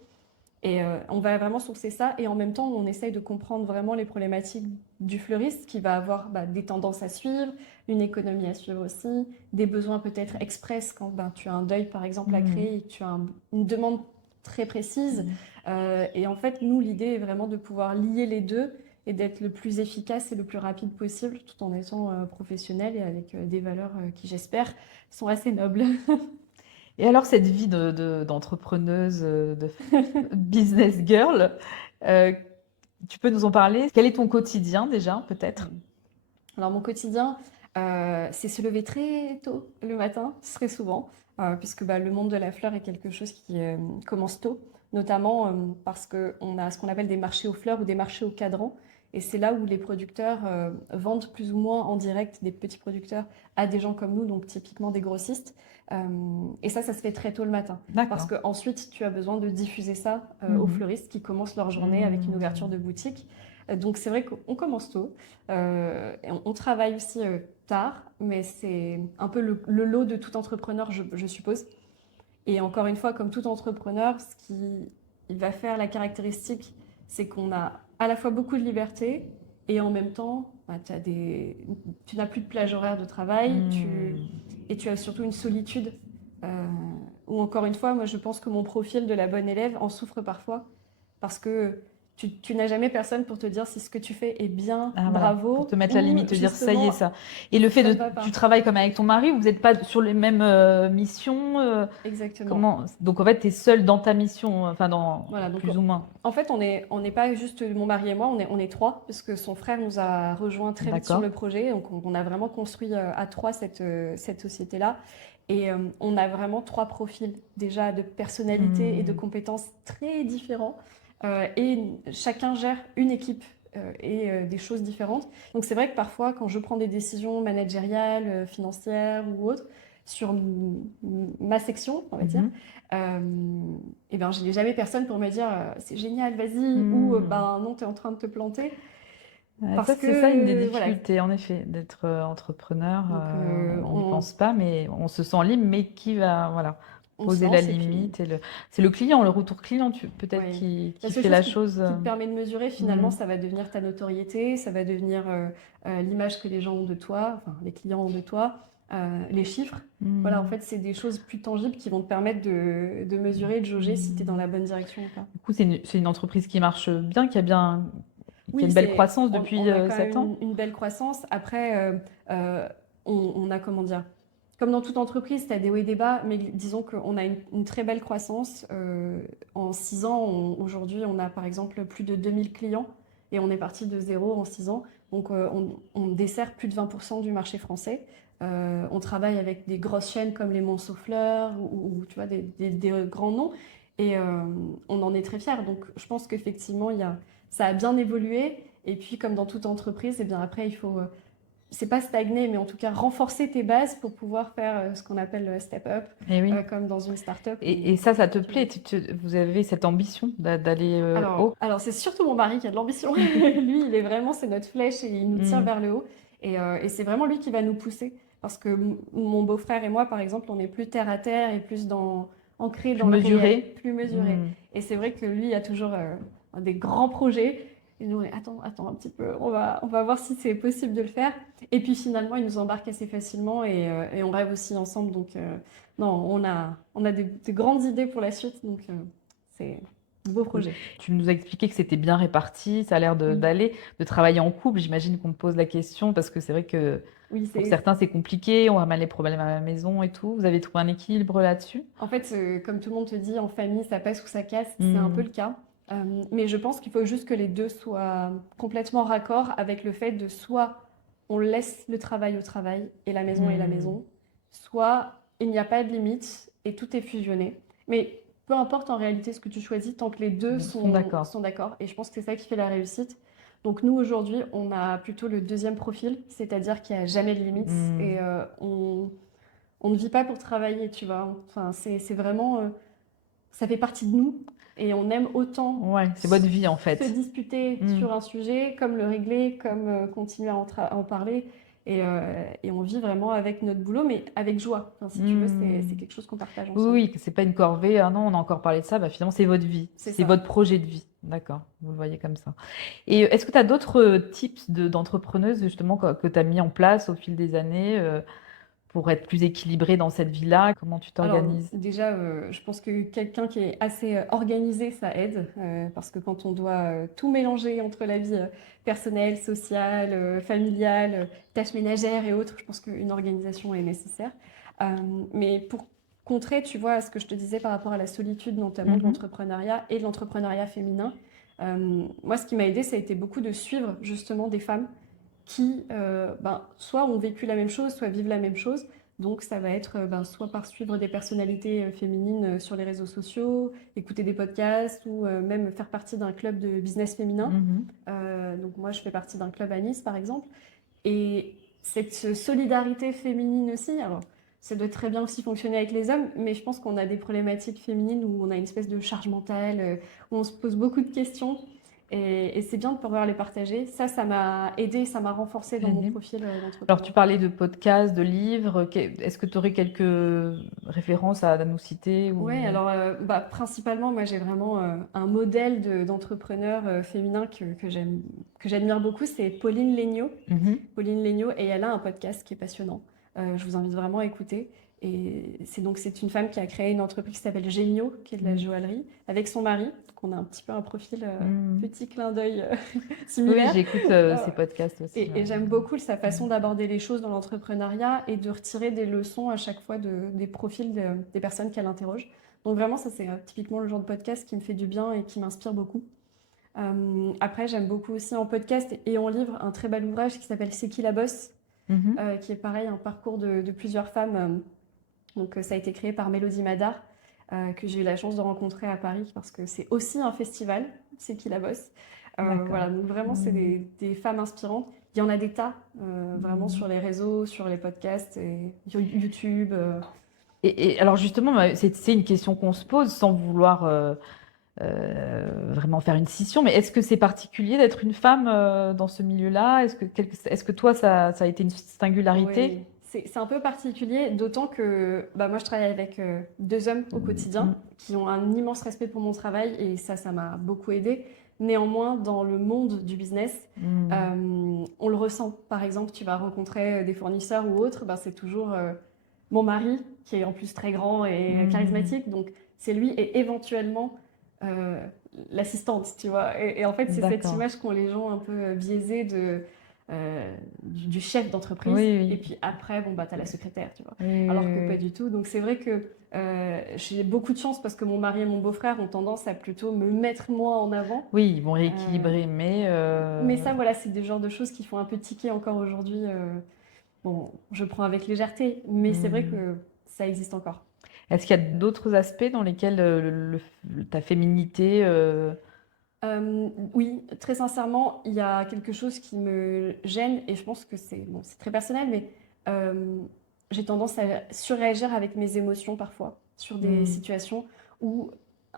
Et on va vraiment sourcer ça et en même temps, on essaye de comprendre vraiment les problématiques du fleuriste qui va avoir des tendances à suivre, une économie à suivre aussi, des besoins peut-être express quand tu as un deuil par exemple à mm, créer et que tu as une demande très précise. mm. Et en fait, nous, l'idée est vraiment de pouvoir lier les deux et d'être le plus efficace et le plus rapide possible tout en étant professionnel et avec des valeurs qui, j'espère, sont assez nobles. Et alors cette vie d'entrepreneuse, de business girl, euh, tu peux nous en parler? Quel est ton quotidien déjà, peut-être? Alors mon quotidien, c'est se lever très tôt le matin, très souvent, puisque le monde de la fleur est quelque chose qui commence tôt, notamment parce qu'on a ce qu'on appelle des marchés aux fleurs ou des marchés au cadran. Et c'est là où les producteurs vendent plus ou moins en direct des petits producteurs à des gens comme nous, donc typiquement des grossistes. Et ça se fait très tôt le matin. Parce D'accord. qu'ensuite, tu as besoin de diffuser ça aux Mhm. fleuristes qui commencent leur journée avec une ouverture Mm. de boutique. Donc c'est vrai qu'on commence tôt. Et on travaille aussi tard, mais c'est un peu le lot de tout entrepreneur, je suppose. Et encore une fois, comme tout entrepreneur, ce qui il va faire la caractéristique, c'est qu'on a à la fois beaucoup de liberté et en même temps, tu n'as plus de plage horaire de travail, Mm. et tu as surtout une solitude. Où encore une fois, moi je pense que mon profil de la bonne élève en souffre parfois parce que tu n'as jamais personne pour te dire si ce que tu fais est bien, Ah, voilà, pour bravo, te mettre la ou limite, te dire ça y est, justement, ça. Et le fait ça de, ne va pas. tu travailles comme avec ton mari, vous n'êtes pas sur les mêmes missions, Exactement. comment? Donc en fait, tu es seule dans ta mission, enfin Voilà, donc plus ou moins. en fait, on n'est pas juste mon mari et moi, on est trois, parce que son frère nous a rejoint très vite sur D'accord. le projet. Donc, on a vraiment construit à trois cette société-là. Et on a vraiment trois profils déjà de personnalité et de compétences très différents. Et chacun gère une équipe et des choses différentes. Donc, c'est vrai que parfois, quand je prends des décisions managériales, financières ou autres, sur ma section, on va dire, Mhm. et ben, je n'ai jamais personne pour me dire c'est génial, vas-y, ou ben non, tu es en train de te planter. Ouais, Parce ça, c'est ça une des que, voilà. difficultés, en effet, d'être entrepreneur. Donc, On n'y pense pas, mais on se sent libre, mais qui va, voilà, on se poser la lance et puis, limite c'est le client, le retour client, peut-être ouais. La qui seule fait chose la chose. qui te permet de mesurer, finalement, Mm. ça va devenir ta notoriété, ça va devenir l'image que les gens ont de toi, enfin, les clients ont de toi, les chiffres. Voilà, en Mm. fait, c'est des choses plus tangibles qui vont te permettre de mesurer, de jauger si tu es dans la bonne direction ou pas. Du coup, c'est une entreprise qui marche bien, qui a Oui, une belle croissance depuis on a quand même 7 ans. une belle croissance. Après, euh, on a, comment dire, comme dans toute entreprise, tu as des hauts et des bas, mais disons qu'on a une très belle croissance. En 6 ans, aujourd'hui, on a par exemple plus de 2000 clients et on est parti de zéro en 6 ans. Donc, on dessert plus de 20% du marché français. On travaille avec des grosses chaînes comme les Monceau-Fleurs ou, tu vois, des grands noms. Et on en est très fiers. Donc, je pense qu'effectivement, ça a bien évolué. Et puis, comme dans toute entreprise, et bien après, il faut, c'est pas stagner, mais en tout cas renforcer tes bases pour pouvoir faire ce qu'on appelle le step up, Et oui. comme dans une start-up. Et ça te plaît? Vous avez cette ambition d'aller haut? Alors c'est surtout mon mari qui a de l'ambition. Lui, c'est notre flèche et il nous tire Mm. vers le haut. Et c'est vraiment lui qui va nous pousser. Parce que mon beau-frère et moi, par exemple, on est plus terre à terre et plus ancré Plus dans le réel, mesuré? plus mesuré. Mm. Et c'est vrai que lui a toujours des grands projets. Et nous, on est, attends un petit peu, on va voir si c'est possible de le faire. Et puis finalement, il nous embarque assez facilement et on rêve aussi ensemble. Donc, non, on a des grandes idées pour la suite. Donc, c'est un beau Cool. projet. Tu nous as expliqué que c'était bien réparti, ça a l'air Oui, d'aller, de travailler en couple. J'imagine qu'on te pose la question parce que c'est vrai que oui, pour certains c'est compliqué, on ramène les problèmes à la maison et tout. Vous avez trouvé un équilibre là-dessus? en fait, comme tout le monde te dit, en famille, ça passe ou ça casse, c'est un peu Mm. le cas. Mais je pense qu'il faut juste que les deux soient complètement raccord avec le fait de soit on laisse le travail au travail et la maison est la Mm. maison, soit il n'y a pas de limite et tout est fusionné. Mais peu importe en réalité ce que tu choisis, tant que les deux Ils sont d'accord. sont d'accord. Et je pense que c'est ça qui fait la réussite. Donc nous, aujourd'hui, on a plutôt le deuxième profil, c'est-à-dire qu'il n'y a jamais de limite Mm. et on ne vit pas pour travailler, tu vois. Enfin, c'est vraiment, ça fait partie de nous et on aime autant Ouais, c'est votre vie en se fait. disputer Mm. sur un sujet, comme le régler, comme continuer à en parler. Et on vit vraiment avec notre boulot, mais avec joie. Enfin, si tu veux, c'est Mm. quelque chose qu'on partage Oui, ensemble. oui, que c'est pas une corvée. Ah non, on a encore parlé de ça. Bah, finalement, c'est votre vie. C'est C'est ça. votre projet de vie. D'accord, vous le voyez comme ça. Et est-ce que tu as d'autres tips d'entrepreneuses justement que tu as mis en place au fil des années pour être plus équilibrée dans cette vie-là? Comment tu Alors t'organises? déjà, je pense que quelqu'un qui est assez organisé, ça aide, parce que quand on doit tout mélanger entre la vie personnelle, sociale, familiale, tâches ménagères et autres, je pense qu'une organisation est nécessaire. Euh, mais pour contrer, tu vois, à ce que je te disais par rapport à la solitude, notamment de Mhm. l'entrepreneuriat et de l'entrepreneuriat féminin, moi, ce qui m'a aidé, ça a été beaucoup de suivre justement des femmes qui ben, soit ont vécu la même chose, soit vivent la même chose. Donc ça va être ben, soit par suivre des personnalités féminines sur les réseaux sociaux, écouter des podcasts ou même faire partie d'un club de business féminin. Mhm. Donc moi je fais partie d'un club à Nice par exemple. Et cette solidarité féminine aussi, alors ça doit très bien aussi fonctionner avec les hommes, mais je pense qu'on a des problématiques féminines où on a une espèce de charge mentale, où on se pose beaucoup de questions. Et c'est bien de pouvoir les partager. Ça m'a aidé, ça m'a renforcé dans mon Génial. profil Alors, tu d'entrepreneur. parlais de podcasts, de livres. Est-ce que tu aurais quelques références à nous citer Ouais, ou... alors bah, principalement, moi j'ai vraiment un modèle d'entrepreneur féminin que j'admire beaucoup, c'est Pauline Léniaud. Mhm. Pauline Léniaud, et elle a un podcast qui est passionnant. Je vous invite vraiment à écouter. Et c'est une femme qui a créé une entreprise qui s'appelle Génio, qui est de la joaillerie, avec son mari. Donc on a un petit peu un profil, petit clin d'œil Oui, similaire. j'écoute Euh, ces podcasts aussi. et j'aime beaucoup sa façon d'aborder les choses dans l'entrepreneuriat et de retirer des leçons à chaque fois des profils des personnes qu'elle interroge. Donc vraiment, ça c'est typiquement le genre de podcast qui me fait du bien et qui m'inspire beaucoup. Après, j'aime beaucoup aussi en podcast et en livre un très bel ouvrage qui s'appelle C'est qui la bosse, Mhm. qui est pareil, un parcours de plusieurs femmes. Donc ça a été créé par Mélodie Madar, que j'ai eu la chance de rencontrer à Paris parce que c'est aussi un festival, C'est qui la bosse. D'accord. Voilà, donc vraiment, c'est des femmes inspirantes. Il y en a des tas, vraiment sur les réseaux, sur les podcasts, et YouTube. Et alors justement, c'est une question qu'on se pose sans vouloir vraiment faire une scission, mais est-ce que c'est particulier d'être une femme dans ce milieu-là? Est-ce que toi, ça a été une singularité? Oui, c'est un peu particulier, d'autant que bah, moi je travaille avec deux hommes au quotidien qui ont un immense respect pour mon travail et ça m'a beaucoup aidé. Néanmoins, dans le monde du business, on le ressent. Par exemple, tu vas rencontrer des fournisseurs ou autres, bah, c'est toujours mon mari qui est en plus très grand et charismatique, donc c'est lui et éventuellement euh, l'assistante, tu vois. Et en fait, c'est cette D'accord. image qu'ont les gens un peu biaisée du chef d'entreprise. Oui, Et oui. puis après, bon, bah, t'as la secrétaire, tu vois. Oui, Alors oui, que pas oui. du tout. Donc c'est vrai que j'ai beaucoup de chance parce que mon mari et mon beau-frère ont tendance à plutôt me mettre moi en avant. Oui, ils vont Euh, rééquilibrer, mais ça, voilà, c'est des genres de choses qui font un peu tiquer encore aujourd'hui. Bon, je prends avec légèreté, mais c'est vrai que ça existe encore. est-ce qu'il y a d'autres aspects dans lesquels ta féminité Oui, très sincèrement, il y a quelque chose qui me gêne et je pense que c'est très personnel, mais euh, j'ai tendance à surréagir avec mes émotions parfois sur des situations où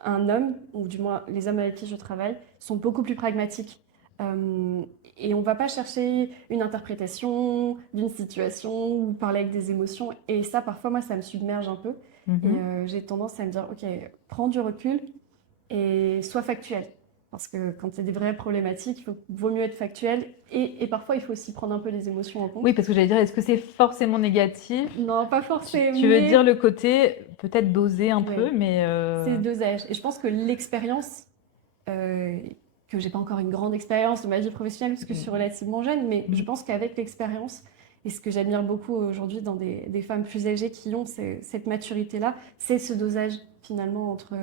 un homme, ou du moins les hommes avec qui je travaille, sont beaucoup plus pragmatiques. Euh, et on va pas chercher une interprétation d'une situation ou parler avec des émotions. Et ça, parfois, moi, ça me submerge un peu. Et Mhm. j'ai tendance à me dire, ok, prends du recul et sois factuel. Parce que quand il y a des vraies problématiques, vaut mieux être factuel et parfois il faut aussi prendre un peu les émotions en compte. Oui, parce que j'allais dire, est-ce que c'est forcément négatif? Non, pas Tu veux dire forcément, le côté peut-être doser un mais peu, mais c'est dosage. Et je pense que l'expérience, euh, que j'ai pas encore une grande expérience de ma vie professionnelle parce que je suis relativement jeune, mais je pense qu'avec l'expérience, et ce que j'admire beaucoup aujourd'hui dans des femmes plus âgées qui ont cette maturité-là, c'est ce dosage finalement entre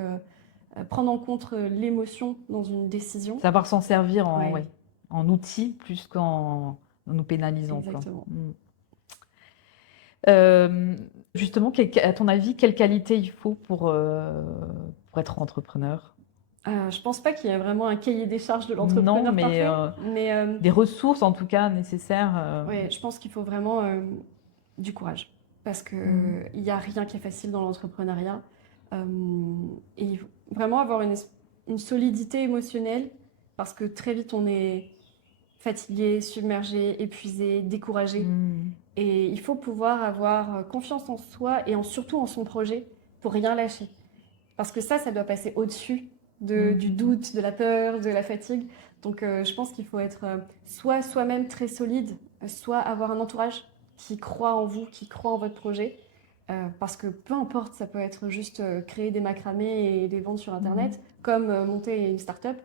prendre en compte l'émotion dans une décision. savoir s'en servir Ouais, ouais, en outil plus qu'en nous pénalisant, quoi. exactement. Euh, justement, à ton avis, quelle qualité il faut pour être entrepreneur? Je pense pas qu'il y ait vraiment un cahier des charges de Non, l'entrepreneur mais parfait, mais des ressources en tout cas nécessaires. ouais, je pense qu'il faut vraiment du courage. Parce que Mm. il n'y a rien qui est facile dans l'entrepreneuriat. Euh, et il faut vraiment avoir une solidité émotionnelle, parce que très vite on est fatigué, submergé, épuisé, découragé. Mm. Et il faut pouvoir avoir confiance en soi et surtout en son projet pour rien lâcher. Parce que ça doit passer au-dessus du Mm. doute, de la peur, de la fatigue. Donc je pense qu'il faut être soit soi-même très solide, soit avoir un entourage qui croit en vous, qui croit en votre projet. Parce que peu importe, ça peut être juste créer des macramés et les vendre sur Mm. Internet, comme monter une start-up.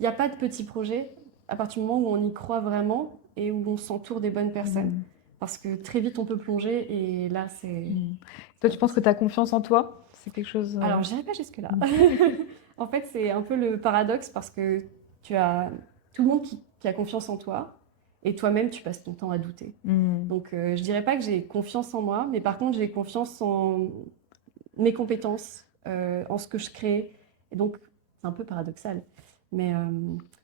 Il n'y a pas de petit projet à partir du moment où on y croit vraiment et où on s'entoure des bonnes personnes. Mm. Parce que très vite, on peut plonger et là, Mm. c'est Toi, pas tu penses que possible. tu as confiance en toi? C'est quelque chose. Alors, je n'irai pas jusque-là. Mm. En fait, c'est un peu le paradoxe parce que tu as tout le monde qui a confiance en toi et toi-même, tu passes ton temps à douter. Mm. Donc, je dirais pas que j'ai confiance en moi, mais par contre, j'ai confiance en mes compétences, en ce que je crée. Et donc, c'est un peu paradoxal. Mais, euh,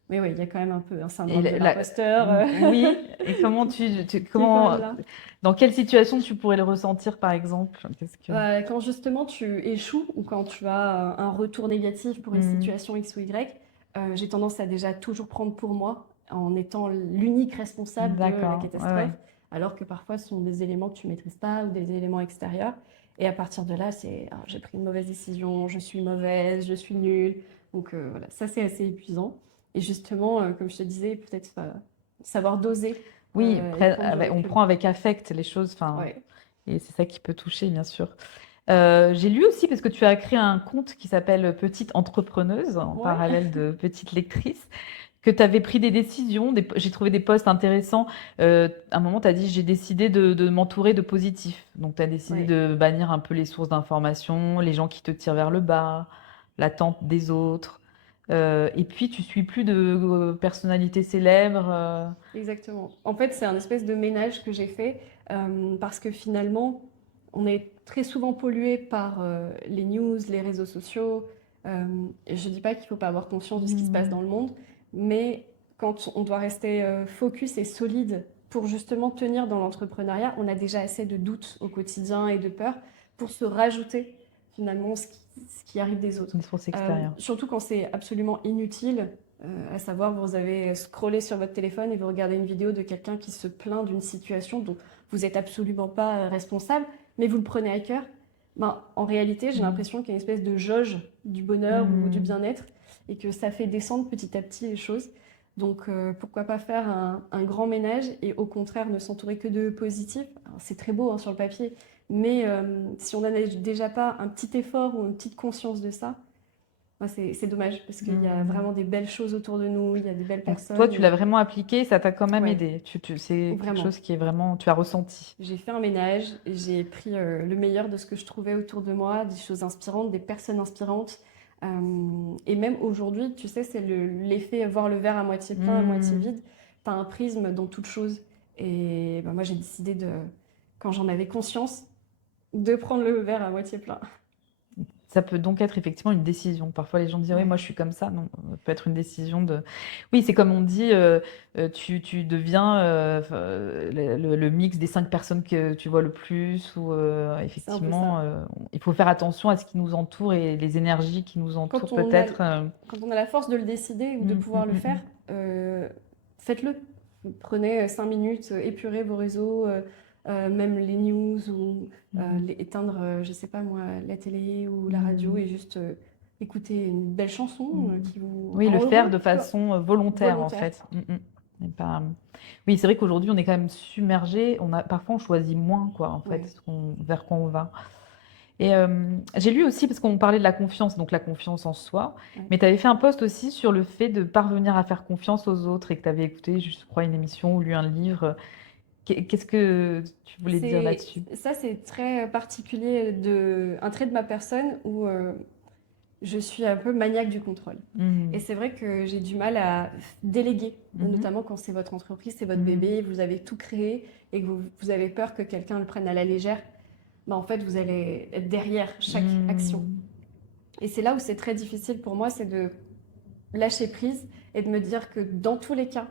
mais oui, il y a quand même un peu un Et syndrome de l'imposteur oui. Et comment qui est quand même là. dans quelle situation tu pourrais le ressentir, par exemple? Qu'est-ce que. Quand justement tu échoues ou quand tu as un retour négatif pour une Mm. situation X ou Y, j'ai tendance à déjà toujours prendre pour moi en étant l'unique responsable de la D'accord. Ouais, catastrophe, ouais. alors que parfois ce sont des éléments que tu maîtrises pas ou des éléments extérieurs. Et à partir de là, c'est ah, j'ai pris une mauvaise décision, je suis mauvaise, je suis nulle. Donc voilà, ça c'est assez épuisant. Et justement, comme je te disais, peut-être savoir doser Oui, et après, prendre du on recul. prend avec affect les choses. Enfin, Ouais. Et c'est ça qui peut toucher, bien sûr. J'ai lu aussi, parce que tu as créé un compte qui s'appelle Petite Entrepreneuse, en Ouais, parallèle de Petite Lectrice, que tu avais pris des décisions. J'ai trouvé des posts intéressants. À un moment, tu as dit, j'ai décidé de m'entourer de positifs. Donc, tu as décidé ouais, de bannir un peu les sources d'information, les gens qui te tirent vers le bas, l'attente des autres. Et puis, tu suis plus de personnalités célèbres. exactement. En fait, c'est un espèce de ménage que j'ai fait parce que finalement, on est très souvent pollué par les news, les réseaux sociaux. Et je dis pas qu'il faut pas avoir conscience de ce qui se passe Hmm. dans le monde, mais quand on doit rester focus et solide pour justement tenir dans l'entrepreneuriat, on a déjà assez de doutes au quotidien et de peur pour se rajouter finalement ce qui arrive des autres. Une source extérieure. Surtout quand c'est absolument inutile, à savoir vous avez scrollé sur votre téléphone et vous regardez une vidéo de quelqu'un qui se plaint d'une situation dont vous n'êtes absolument pas responsable, mais vous le prenez à cœur. Ben, en réalité, j'ai Hmm. l'impression qu'il y a une espèce de jauge du bonheur ou du bien-être et que ça fait descendre petit à petit les choses. Donc pourquoi pas faire un grand ménage et au contraire ne s'entourer que de positifs. Alors, c'est très beau hein, sur le papier, mais si on n'a déjà pas un petit effort ou une petite conscience de ça, ben, c'est dommage parce qu'il y a Hmm. vraiment des belles choses autour de nous, il y a des belles Donc, toi, personnes tu l'as et vraiment appliqué, ça t'a quand même ouais, aidé. C'est quelque vraiment. chose qui est vraiment, tu as ressenti. J'ai fait un ménage, j'ai pris le meilleur de ce que je trouvais autour de moi, des choses inspirantes, des personnes inspirantes. Et même aujourd'hui, tu sais, c'est l'effet voir le verre à moitié plein, à moitié Hmm. vide. Tu as un prisme dans toute chose. Et ben, moi, j'ai décidé quand j'en avais conscience, de prendre le verre à moitié plein. Ça peut donc être effectivement une décision. Parfois, les gens disent, oui, Ouais, moi, je suis comme ça. Non, ça peut être une décision de... Oui, c'est comme on dit, tu deviens le mix des 5 personnes que tu vois le plus. Ou c'est un peu ça. effectivement, il faut faire attention à ce qui nous entoure et les énergies qui nous entourent Quand on a, peut-être. quand on a la force de le décider ou de pouvoir le faire, Mm. faites-le. Prenez 5 minutes, épurez vos réseaux, même les news ou Mhm. éteindre, je sais pas moi, la télé ou la radio Mhm. et juste écouter une belle chanson Mhm. qui vous Oui, le rend faire heureux, de tu vois, façon volontaire, en volontaire. fait. Et pas... Oui, c'est vrai qu'aujourd'hui, on est quand même submergé. Parfois, on choisit moins, quoi, en fait, Ouais, vers quoi on va. Et j'ai lu aussi, parce qu'on parlait de la confiance, donc la confiance en soi, ouais. mais tu avais fait un post aussi sur le fait de parvenir à faire confiance aux autres et que tu avais écouté, je crois, une émission ou lu un livre. Qu'est-ce que tu voulais dire là-dessus? Ça, c'est très particulier un trait de ma personne où je suis un peu maniaque du contrôle. Et Mhm. c'est vrai que j'ai du mal à déléguer, Mhm. notamment quand c'est votre entreprise, c'est votre Mhm. bébé, vous avez tout créé et que vous avez peur que quelqu'un le prenne à la légère. Bah, en fait, vous allez être derrière chaque action. Mhm. Et c'est là où c'est très difficile pour moi, c'est de lâcher prise et de me dire que dans tous les cas,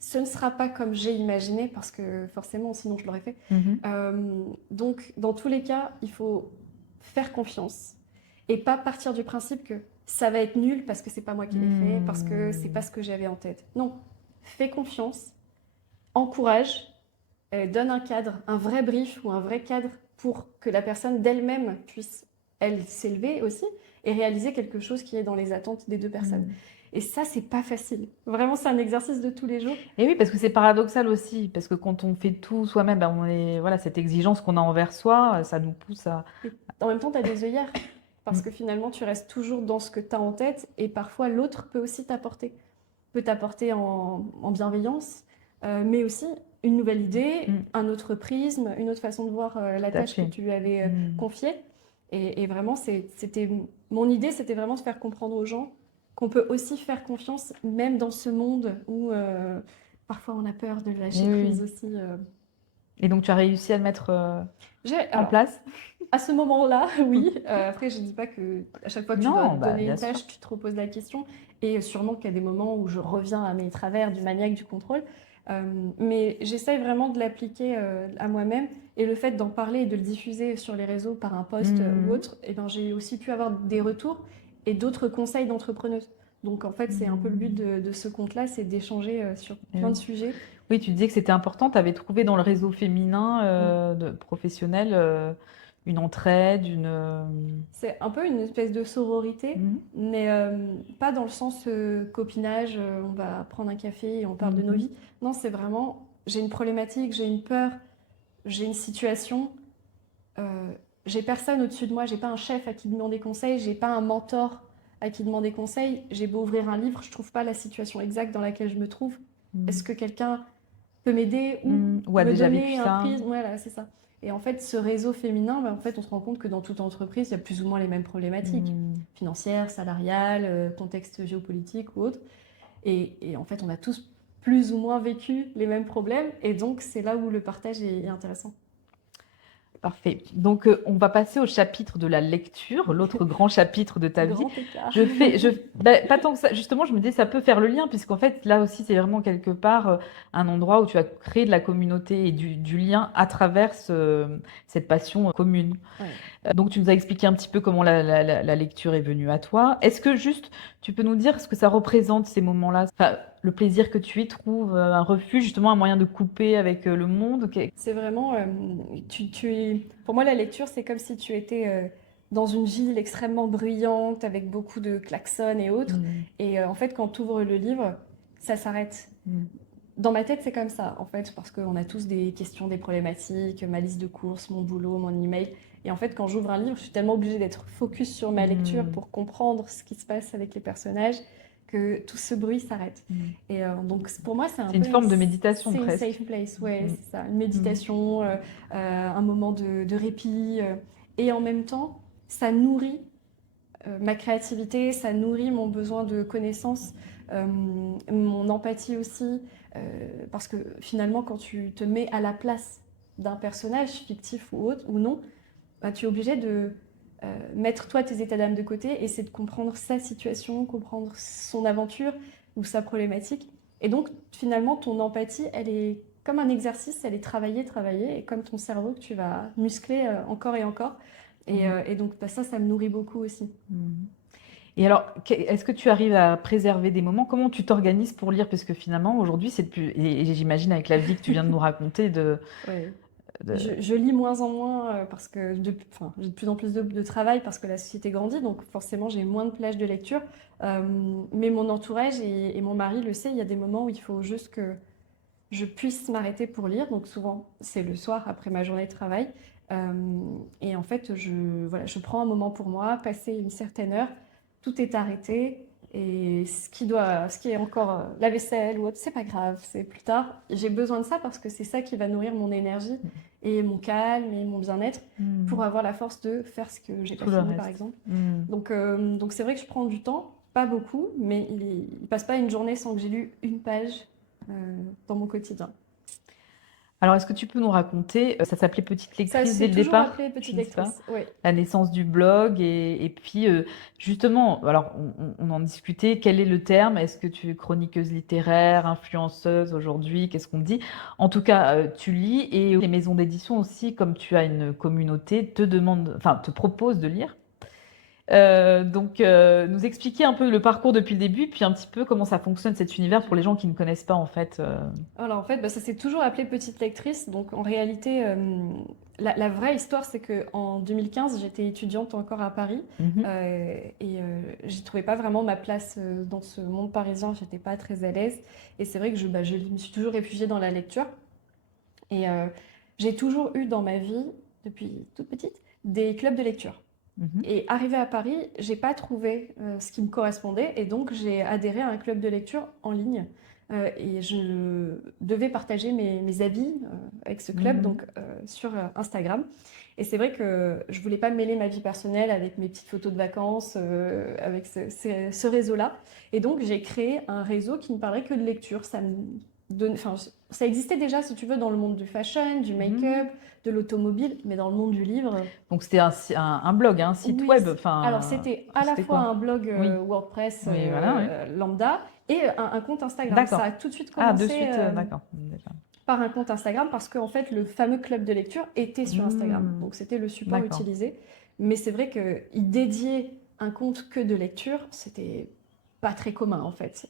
ce ne sera pas comme j'ai imaginé, parce que forcément, sinon je l'aurais fait. Mhm. Donc, dans tous les cas, il faut faire confiance et pas partir du principe que ça va être nul parce que c'est pas moi qui l'ai fait, parce que c'est pas Mhm. ce que j'avais en tête. Non, fais confiance, encourage, donne un cadre, un vrai brief ou un vrai cadre pour que la personne d'elle-même puisse, elle, s'élever aussi et réaliser quelque chose qui est dans les attentes des deux personnes. Mhm. Et ça, c'est pas facile. Vraiment, c'est un exercice de tous les jours. Et oui, parce que c'est paradoxal aussi, parce que quand on fait tout soi-même, ben voilà, cette exigence qu'on a envers soi, ça nous pousse à... Et en même temps, tu as des œillères. Parce Mm. que finalement, tu restes toujours dans ce que tu as en tête et parfois l'autre peut aussi t'apporter. Peut t'apporter en bienveillance, mais aussi une nouvelle idée, Mm. un autre prisme, une autre façon de voir la Tout à tâche que fait. tu lui avais Mm. confiée. Et vraiment, mon idée, c'était vraiment de faire comprendre aux gens qu'on peut aussi faire confiance, même dans ce monde où parfois on a peur de Et lâcher oui, prise oui. aussi. Et donc, tu as réussi à le mettre en Alors, place? à ce moment-là, oui. Après, je ne dis pas que à chaque fois que tu dois Non, bah, donner bien une sûr. tâche, tu te reposes la question. Et sûrement qu'il y a des moments où je reviens à mes travers du maniaque du contrôle. Mais j'essaye vraiment de l'appliquer à moi-même. Et le fait d'en parler et de le diffuser sur les réseaux par un post ou Mm. autre, eh ben, j'ai aussi pu avoir des retours et d'autres conseils d'entrepreneuse. Donc en fait, c'est un peu le but Mm. de ce compte-là, c'est d'échanger sur Eh plein de oui. sujets. Oui, tu disais que c'était important. Tu avais trouvé dans le réseau féminin professionnel une entraide, C'est un peu une espèce de sororité, Mhm. mais pas dans le sens copinage, on va prendre un café et on parle de nos Mhm. vies. Non, c'est vraiment, j'ai une problématique, j'ai une peur, j'ai une situation. j'ai personne au-dessus de moi, j'ai pas un chef à qui demander conseil, j'ai pas un mentor à qui demander conseil. J'ai beau ouvrir un livre, je trouve pas la situation exacte dans laquelle je me trouve. Est-ce que quelqu'un peut m'aider ou Ou a me déjà vécu donner un ça? prisme? Voilà, c'est ça. Et en fait, ce réseau féminin, en fait, on se rend compte que dans toute entreprise, il y a plus ou moins les mêmes problématiques, financières, salariales, contexte géopolitique ou autre. Et en fait, on a tous plus ou moins vécu les mêmes problèmes. Et donc, c'est là où le partage est intéressant. Parfait. Donc, on va passer au chapitre de la lecture, l'autre grand chapitre de ta vie. Grand écart. Pas tant que ça. Justement, je me dis, ça peut faire le lien, puisqu'en fait, là aussi, c'est vraiment quelque part un endroit où tu as créé de la communauté et du lien à travers cette passion commune. Ouais. Donc, tu nous as expliqué un petit peu comment la lecture est venue à toi. Est-ce que juste, tu peux nous dire ce que ça représente, ces moments-là? Enfin, le plaisir que tu y trouves, un refuge, justement, un moyen de couper avec le monde? C'est vraiment, pour moi, la lecture, c'est comme si tu étais dans une ville extrêmement bruyante, avec beaucoup de klaxons et autres. Et en fait, quand tu ouvres le livre, ça s'arrête. Dans ma tête, c'est comme ça, en fait, parce qu'on a tous des questions, des problématiques, ma liste de courses, mon boulot, mon email. Et en fait, quand j'ouvre un livre, je suis tellement obligée d'être focus sur ma lecture pour comprendre ce qui se passe avec les personnages que tout ce bruit s'arrête. Et donc, pour moi, c'est un C'est peu une forme de méditation, c'est une presque. safe place, ouais, c'est ça. Une méditation, un moment de répit. Et en même temps, ça nourrit ma créativité, ça nourrit mon besoin de connaissance, mon empathie aussi, parce que finalement, quand tu te mets à la place d'un personnage fictif ou autre ou non, bah, tu es obligé de mettre toi tes états d'âme de côté et c'est de comprendre sa situation, comprendre son aventure ou sa problématique. Et donc, finalement, ton empathie, elle est comme un exercice, elle est travaillée, et comme ton cerveau que tu vas muscler encore et encore. Et donc, bah, ça me nourrit beaucoup aussi. Et alors, est-ce que tu arrives à préserver des moments? Comment tu t'organises pour lire? Parce que finalement, aujourd'hui, c'est plus. Et j'imagine avec la vie que tu viens de nous raconter, Ouais. de- Je lis moins en moins parce que j'ai de plus en plus de travail parce que la société grandit, donc forcément j'ai moins de plages de lecture. Mais mon entourage et mon mari le sait, il y a des moments où il faut juste que je puisse m'arrêter pour lire. Donc souvent c'est le soir après ma journée de travail. Et en fait, voilà, je prends un moment pour moi, passer une certaine heure, tout est arrêté. Et ce qui est encore la vaisselle ou autre, c'est pas grave, c'est plus tard. J'ai besoin de ça parce que c'est ça qui va nourrir mon énergie et mon calme et mon bien-être pour avoir la force de faire ce que j'ai pas tout le fini, par reste. exemple. Donc c'est vrai que je prends du temps, pas beaucoup, mais il passe pas une journée sans que j'ai lu une page dans mon quotidien. Alors, est-ce que tu peux nous raconter, ça s'appelait Petite Ça Lectrice dès s'est le toujours départ? appelé Je petite ne sais pas. lectrice, oui. La naissance du blog et puis justement, alors on en discutait, quel est le terme? Est-ce que tu es chroniqueuse littéraire, influenceuse aujourd'hui? Qu'est-ce qu'on dit? En tout cas, tu lis et les maisons d'édition aussi, comme tu as une communauté, te proposent de lire. Donc, nous expliquer un peu le parcours depuis le début, puis un petit peu comment ça fonctionne cet univers pour les gens qui ne connaissent pas en fait. Alors en fait, bah, ça s'est toujours appelé petite lectrice. Donc en réalité, la vraie histoire, c'est que en 2015, j'étais étudiante encore à Paris et j'y trouvais pas vraiment ma place dans ce monde parisien. J'étais pas très à l'aise. Et c'est vrai que je me suis toujours réfugiée dans la lecture. Et j'ai toujours eu dans ma vie, depuis toute petite, des clubs de lecture. Et arrivée à Paris, j'ai pas trouvé ce qui me correspondait et donc j'ai adhéré à un club de lecture en ligne. Et je devais partager mes avis avec ce club donc sur Instagram. Et c'est vrai que je voulais pas mêler ma vie personnelle avec mes petites photos de vacances, avec ce réseau-là. Et donc j'ai créé un réseau qui ne parlait que de lecture. Enfin, ça existait déjà, si tu veux, dans le monde du fashion, du make-up, de l'automobile, mais dans le monde du livre. Donc c'était un blog, un site Oui, web. alors c'était à la c'était fois quoi? un blog Oui. WordPress Oui, voilà, oui. lambda et un compte Instagram. D'accord. Ça a tout de suite Ah, de commencé suite, d'accord. Déjà. par un compte Instagram parce qu'en fait, le fameux club de lecture était sur Instagram. Donc c'était le support D'accord. utilisé. Mais c'est vrai qu'il dédiait un compte que de lecture, c'était pas très commun en fait.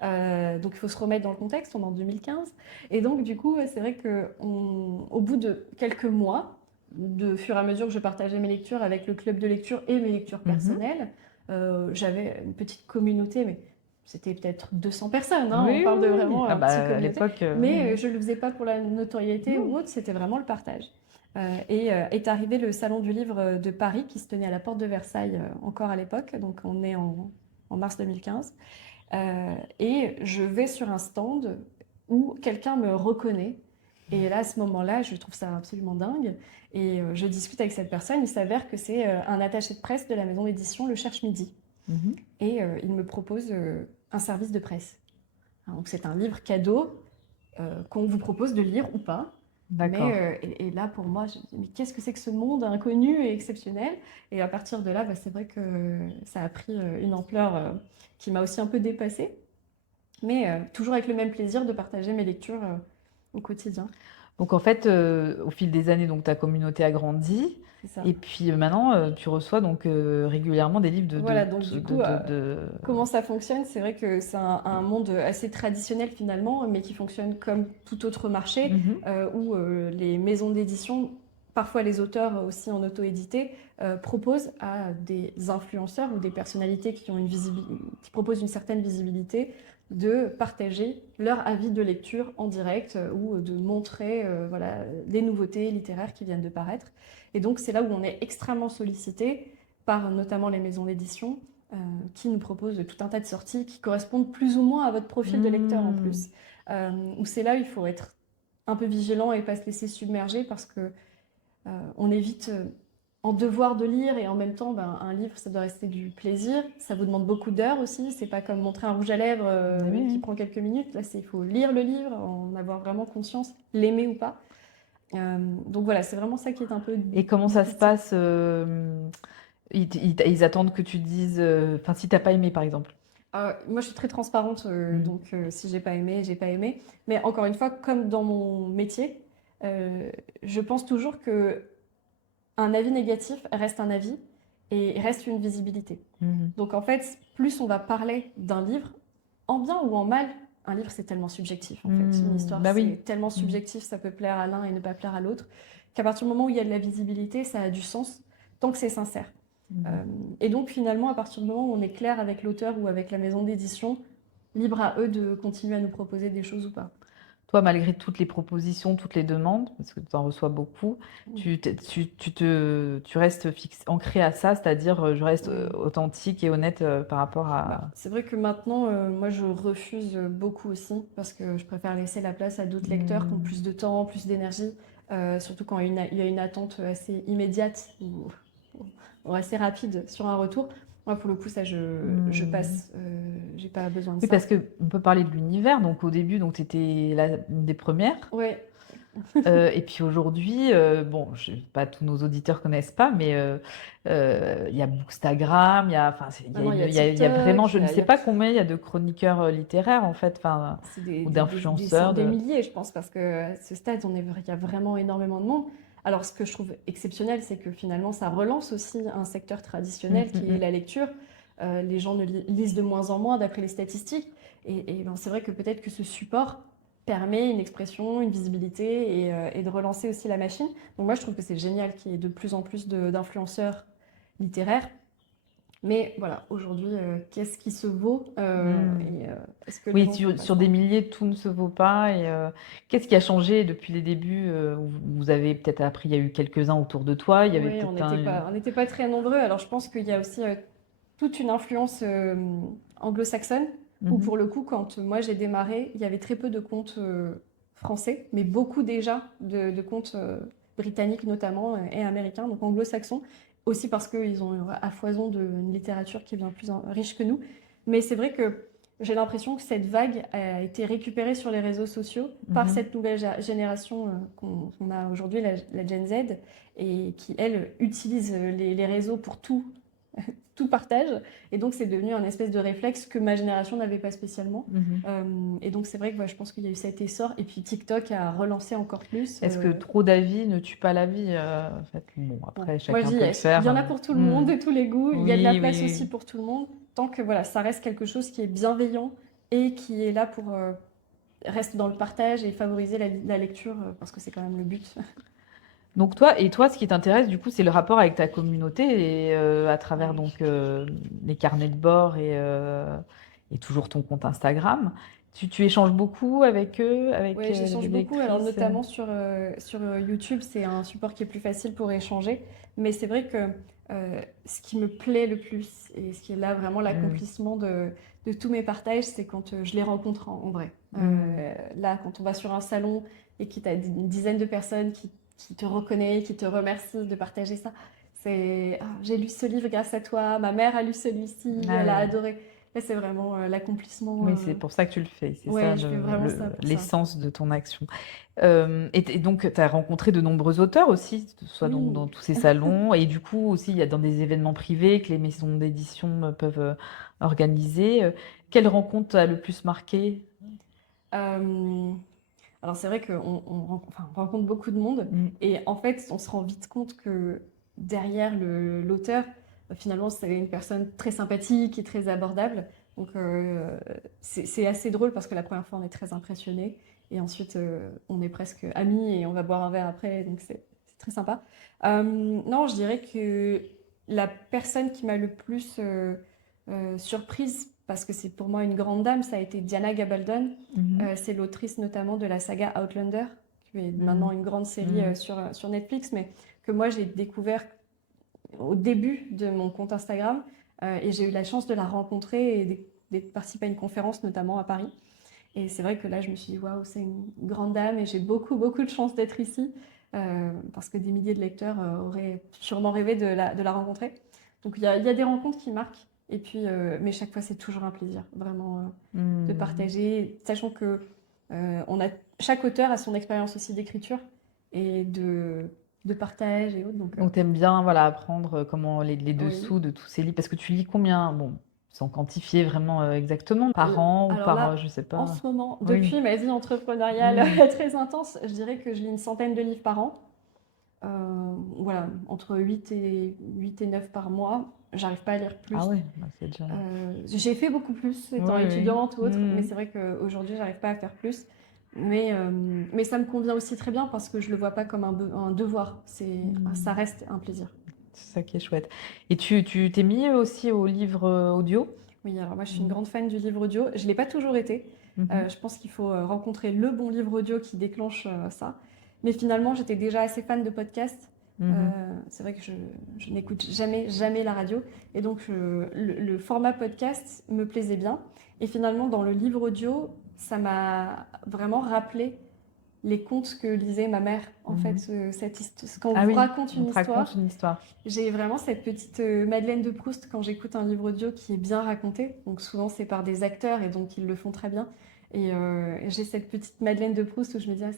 Donc il faut se remettre dans le contexte, on est en 2015. Et donc du coup, c'est vrai qu'au bout de quelques mois, de fur et à mesure que je partageais mes lectures avec le club de lecture et mes lectures personnelles, j'avais une petite communauté, mais c'était peut-être 200 personnes, hein, Oui, on parle de oui, oui. vraiment Ah une bah, petite à communauté. l'époque, Mais oui. je ne le faisais pas pour la notoriété ou autre, c'était vraiment le partage. Est arrivé le Salon du livre de Paris qui se tenait à la porte de Versailles encore à l'époque, donc on est en mars 2015. Et je vais sur un stand où quelqu'un me reconnaît. Et là, à ce moment-là, je trouve ça absolument dingue. Et je discute avec cette personne. Il s'avère que c'est un attaché de presse de la maison d'édition Le Cherche Midi. Mhm. Et il me propose un service de presse. Alors, donc c'est un livre cadeau qu'on vous propose de lire ou pas. D'accord. Et là, pour moi, je me dis, mais qu'est-ce que c'est que ce monde inconnu et exceptionnel? Et à partir de là, c'est vrai que ça a pris une ampleur qui m'a aussi un peu dépassée, mais toujours avec le même plaisir de partager mes lectures au quotidien. Donc en fait, au fil des années, donc ta communauté a grandi. C'est ça. Et puis maintenant, tu reçois donc régulièrement des livres Voilà, donc du coup, de- comment ça fonctionne? C'est vrai que c'est un monde assez traditionnel finalement, mais qui fonctionne comme tout autre marché, Mhm. où les maisons d'édition, parfois les auteurs aussi en auto-édité, proposent à des influenceurs ou des personnalités qui qui proposent une certaine visibilité de partager leur avis de lecture en direct ou de montrer voilà, les nouveautés littéraires qui viennent de paraître. Et donc c'est là où on est extrêmement sollicité par notamment les maisons d'édition qui nous proposent tout un tas de sorties qui correspondent plus ou moins à votre profil de lecteur en plus. Où c'est là où il faut être un peu vigilant et pas se laisser submerger parce que on évite en devoir de lire et en même temps, un livre, ça doit rester du plaisir. Ça vous demande beaucoup d'heures aussi. C'est pas comme montrer un rouge à lèvres Oui. qui prend quelques minutes. Là, il faut lire le livre, en avoir vraiment conscience, l'aimer ou pas. Donc voilà, c'est vraiment ça qui est un peu Et comment ça se difficile. passe ils attendent que tu dises, enfin si t'as pas aimé par exemple. Moi, je suis très transparente, donc si j'ai pas aimé, j'ai pas aimé. Mais encore une fois, comme dans mon métier, je pense toujours que un avis négatif reste un avis et reste une visibilité. Mhm. Donc en fait, plus on va parler d'un livre, en bien ou en mal, un livre c'est tellement subjectif en fait. Une histoire Bah oui. c'est tellement subjectif, ça peut plaire à l'un et ne pas plaire à l'autre, qu'à partir du moment où il y a de la visibilité, ça a du sens tant que c'est sincère. Et donc finalement, à partir du moment où on est clair avec l'auteur ou avec la maison d'édition, libre à eux de continuer à nous proposer des choses ou pas. Toi, malgré toutes les propositions, toutes les demandes, parce que tu en reçois beaucoup, tu restes ancré à ça, c'est-à-dire je reste Oui. authentique et honnête par rapport à... C'est vrai que maintenant, moi, je refuse beaucoup aussi parce que je préfère laisser la place à d'autres lecteurs qui ont plus de temps, plus d'énergie, surtout quand il y a une attente assez immédiate ou assez rapide sur un retour. Moi, pour le coup, ça, je passe. J'ai pas besoin de Oui, ça. parce qu'on peut parler de l'univers. Donc au début, tu étais une des premières. Ouais, Et puis aujourd'hui, bon, pas tous nos auditeurs connaissent pas, mais il y a Bookstagram, enfin, maintenant, il y a il y a vraiment, TikTok, je ne sais pas combien il y a de chroniqueurs littéraires en fait, enfin, c'est ou d'influenceurs. des milliers, je pense, parce que à ce stade, il y a vraiment énormément de monde. Alors, ce que je trouve exceptionnel, c'est que finalement, ça relance aussi un secteur traditionnel qui est la lecture. Les gens lisent de moins en moins d'après les statistiques. C'est vrai que peut-être que ce support permet une expression, une visibilité et de relancer aussi la machine. Donc moi, je trouve que c'est génial qu'il y ait de plus en plus d'influenceurs littéraires. Mais voilà, aujourd'hui, qu'est-ce qui se vaut est-ce que les Oui, gens vont sur pas des milliers, tout ne se vaut pas. Et qu'est-ce qui a changé depuis les débuts vous avez peut-être appris, il y a eu quelques-uns autour de toi, il y avait Oui, peut-être on n'était pas très nombreux. Alors je pense qu'il y a aussi toute une influence anglo-saxonne, où Mhm. pour le coup, quand moi j'ai démarré, il y avait très peu de comptes français, mais beaucoup déjà de comptes britanniques notamment et américains, donc anglo-saxons, aussi parce qu'ils ont à foison d'une littérature qui est bien plus riche que nous. Mais c'est vrai que j'ai l'impression que cette vague a été récupérée sur les réseaux sociaux par Mhm. cette nouvelle génération qu'on a aujourd'hui, la Gen Z, et qui, elle, utilise les réseaux pour tout partage. Et donc, c'est devenu un espèce de réflexe que ma génération n'avait pas spécialement. Et donc, c'est vrai que je pense qu'il y a eu cet essor. Et puis, TikTok a relancé encore plus. Est-ce que trop d'avis ne tue pas la vie en fait? Bon, Bon, après, moi, je chacun dis, peut le il y faire. en a pour tout le monde, de tous les goûts. Il y a de la Oui, place oui, aussi oui. pour tout le monde. Tant que voilà, ça reste quelque chose qui est bienveillant et qui est là pour rester dans le partage et favoriser la lecture, parce que c'est quand même le but. Donc toi, ce qui t'intéresse du coup, c'est le rapport avec ta communauté et à travers Ouais. donc les carnets de bord et toujours ton compte Instagram. Tu échanges beaucoup avec eux, avec Oui, les j'échange beaucoup. Alors, lectrices notamment sur YouTube, c'est un support qui est plus facile pour échanger. Mais c'est vrai que ce qui me plaît le plus et ce qui est là vraiment Mm. l'accomplissement de tous mes partages, c'est quand je les rencontre en vrai. Mm. Là, quand on va sur un salon et qu'il y a une dizaine de personnes qui te reconnaissent, qui te remercient de partager ça, c'est ah, j'ai lu ce livre grâce à toi, ma mère a lu celui-ci, Ah elle a oui. adoré. Là, c'est vraiment l'accomplissement. Oui, c'est pour ça que tu le fais, c'est ça Ouais, je fais vraiment ça pour ça. l'essence de ton action. Et donc, tu as rencontré de nombreux auteurs aussi, soit donc Oui. dans tous ces salons, et du coup aussi, il y a dans des événements privés que les maisons d'édition peuvent organiser. Quelle rencontre t'a le plus marqué? Euh, alors c'est vrai enfin, on rencontre beaucoup de monde Mm. et en fait on se rend vite compte que derrière l'auteur, finalement c'est une personne très sympathique et très abordable. Donc c'est assez drôle parce que la première fois on est très impressionné et ensuite on est presque amis et on va boire un verre après, donc c'est très sympa. Non, je dirais que la personne qui m'a le plus surprise, parce que c'est pour moi une grande dame, ça a été Diana Gabaldon. Mhm. C'est l'autrice notamment de la saga Outlander, qui est maintenant Mhm. une grande série Mhm. sur Netflix, mais que moi j'ai découvert au début de mon compte Instagram. Et j'ai eu la chance de la rencontrer et de participer à une conférence, notamment à Paris. Et c'est vrai que là, je me suis dit, waouh, c'est une grande dame et j'ai beaucoup, beaucoup de chance d'être ici, parce que des milliers de lecteurs auraient sûrement rêvé de la rencontrer. Donc il y a des rencontres qui marquent, et puis, mais chaque fois, c'est toujours un plaisir, vraiment, de Mhm. partager, sachant que chaque auteur a son expérience aussi d'écriture et de partage et autres. Donc Donc, tu aimes bien voilà, apprendre comment les oui. dessous de tous ces livres, parce que tu lis combien, bon, sans quantifier vraiment exactement, par an ou Alors par, là, je sais en pas. ce moment, Oui. depuis ma vie entrepreneuriale Mm. très intense, je dirais que je lis une centaine de livres par an. Voilà, entre 8 et 9 par mois. J'arrive pas à lire Ah plus. ouais, bah, c'est déjà. J'ai fait beaucoup plus Oui, étant oui. étudiante ou autre, mais Mm. c'est vrai qu'aujourd'hui, j'arrive pas à faire plus. Mais ça me convient aussi très bien parce que je le vois pas comme un devoir. Ça Mm. reste un plaisir. C'est ça qui est chouette. Et tu t'es mis aussi au livre audio? Oui, alors moi, je suis une Mm. grande fan du livre audio. Je l'ai pas toujours été. Mhm. Je pense qu'il faut rencontrer le bon livre audio qui déclenche ça. Mais finalement, j'étais déjà assez fan de podcasts. Mhm. C'est vrai que je n'écoute jamais, jamais la radio. Et donc, le format podcast me plaisait bien. Et finalement, dans le livre audio, ça m'a vraiment rappelé les contes que lisait ma mère. En Mhm. fait, quand on Ah vous oui, raconte on une te raconte histoire, une histoire. j'ai vraiment cette petite Madeleine de Proust quand j'écoute un livre audio qui est bien raconté. Donc souvent c'est par des acteurs et donc ils le font très bien. Et j'ai cette petite Madeleine de Proust où je me dis, ah,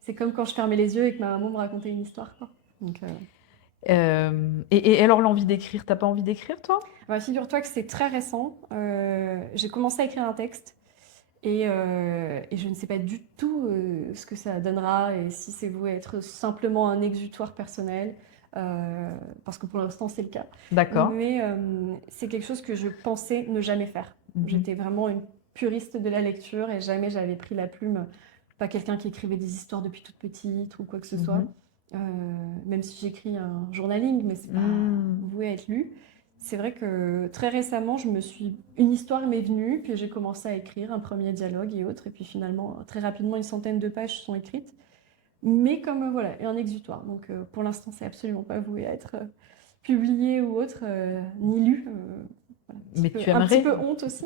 c'est comme quand je fermais les yeux et que ma maman me racontait une histoire, quoi. Donc, Et alors l'envie d'écrire, t'as pas envie d'écrire toi? bah, figure-toi que c'est très récent. J'ai commencé à écrire un texte et je ne sais pas du tout ce que ça donnera et si c'est voué être simplement un exutoire personnel, parce que pour l'instant c'est le cas. D'accord. Mais c'est quelque chose que je pensais ne jamais faire. Mhm. J'étais vraiment une puriste de la lecture et jamais j'avais pris la plume. Pas quelqu'un qui écrivait des histoires depuis toute petite ou quoi que ce soit. Mhm. Euh, Même si j'écris un journaling, mais c'est pas Mm. voué à être lu. C'est vrai que très récemment, une histoire m'est venue, puis j'ai commencé à écrire un premier dialogue et autres, et puis finalement, très rapidement, une centaine de pages sont écrites, mais comme voilà, un exutoire. Donc pour l'instant, c'est absolument pas voué à être publié ou autre, ni lu. Voilà, Mais tu un petit aimerais? peu honte aussi.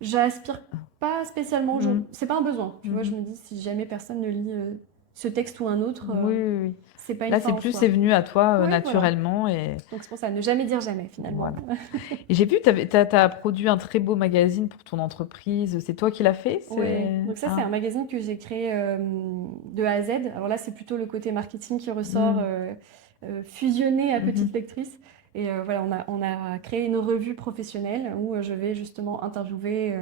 J'aspire pas spécialement, Mm. c'est pas un besoin. Tu vois, je Mhm. me dis, si jamais personne ne lit ce texte ou un autre, Oui, oui, oui. c'est pas une Là, fin c'est en plus, c'est soi. venu à toi Ouais, voilà. naturellement et Donc c'est pour ça, ne jamais dire jamais finalement. voilà. Et j'ai vu, t'as produit un très beau magazine pour ton entreprise. C'est toi qui l'as fait? Oui, C'est donc ça c'est ah. un magazine que j'ai créé de A à Z. Alors là c'est plutôt le côté marketing qui ressort, Mm. fusionné à petite Mhm. lectrice. Et voilà, on a créé une revue professionnelle où je vais justement interviewer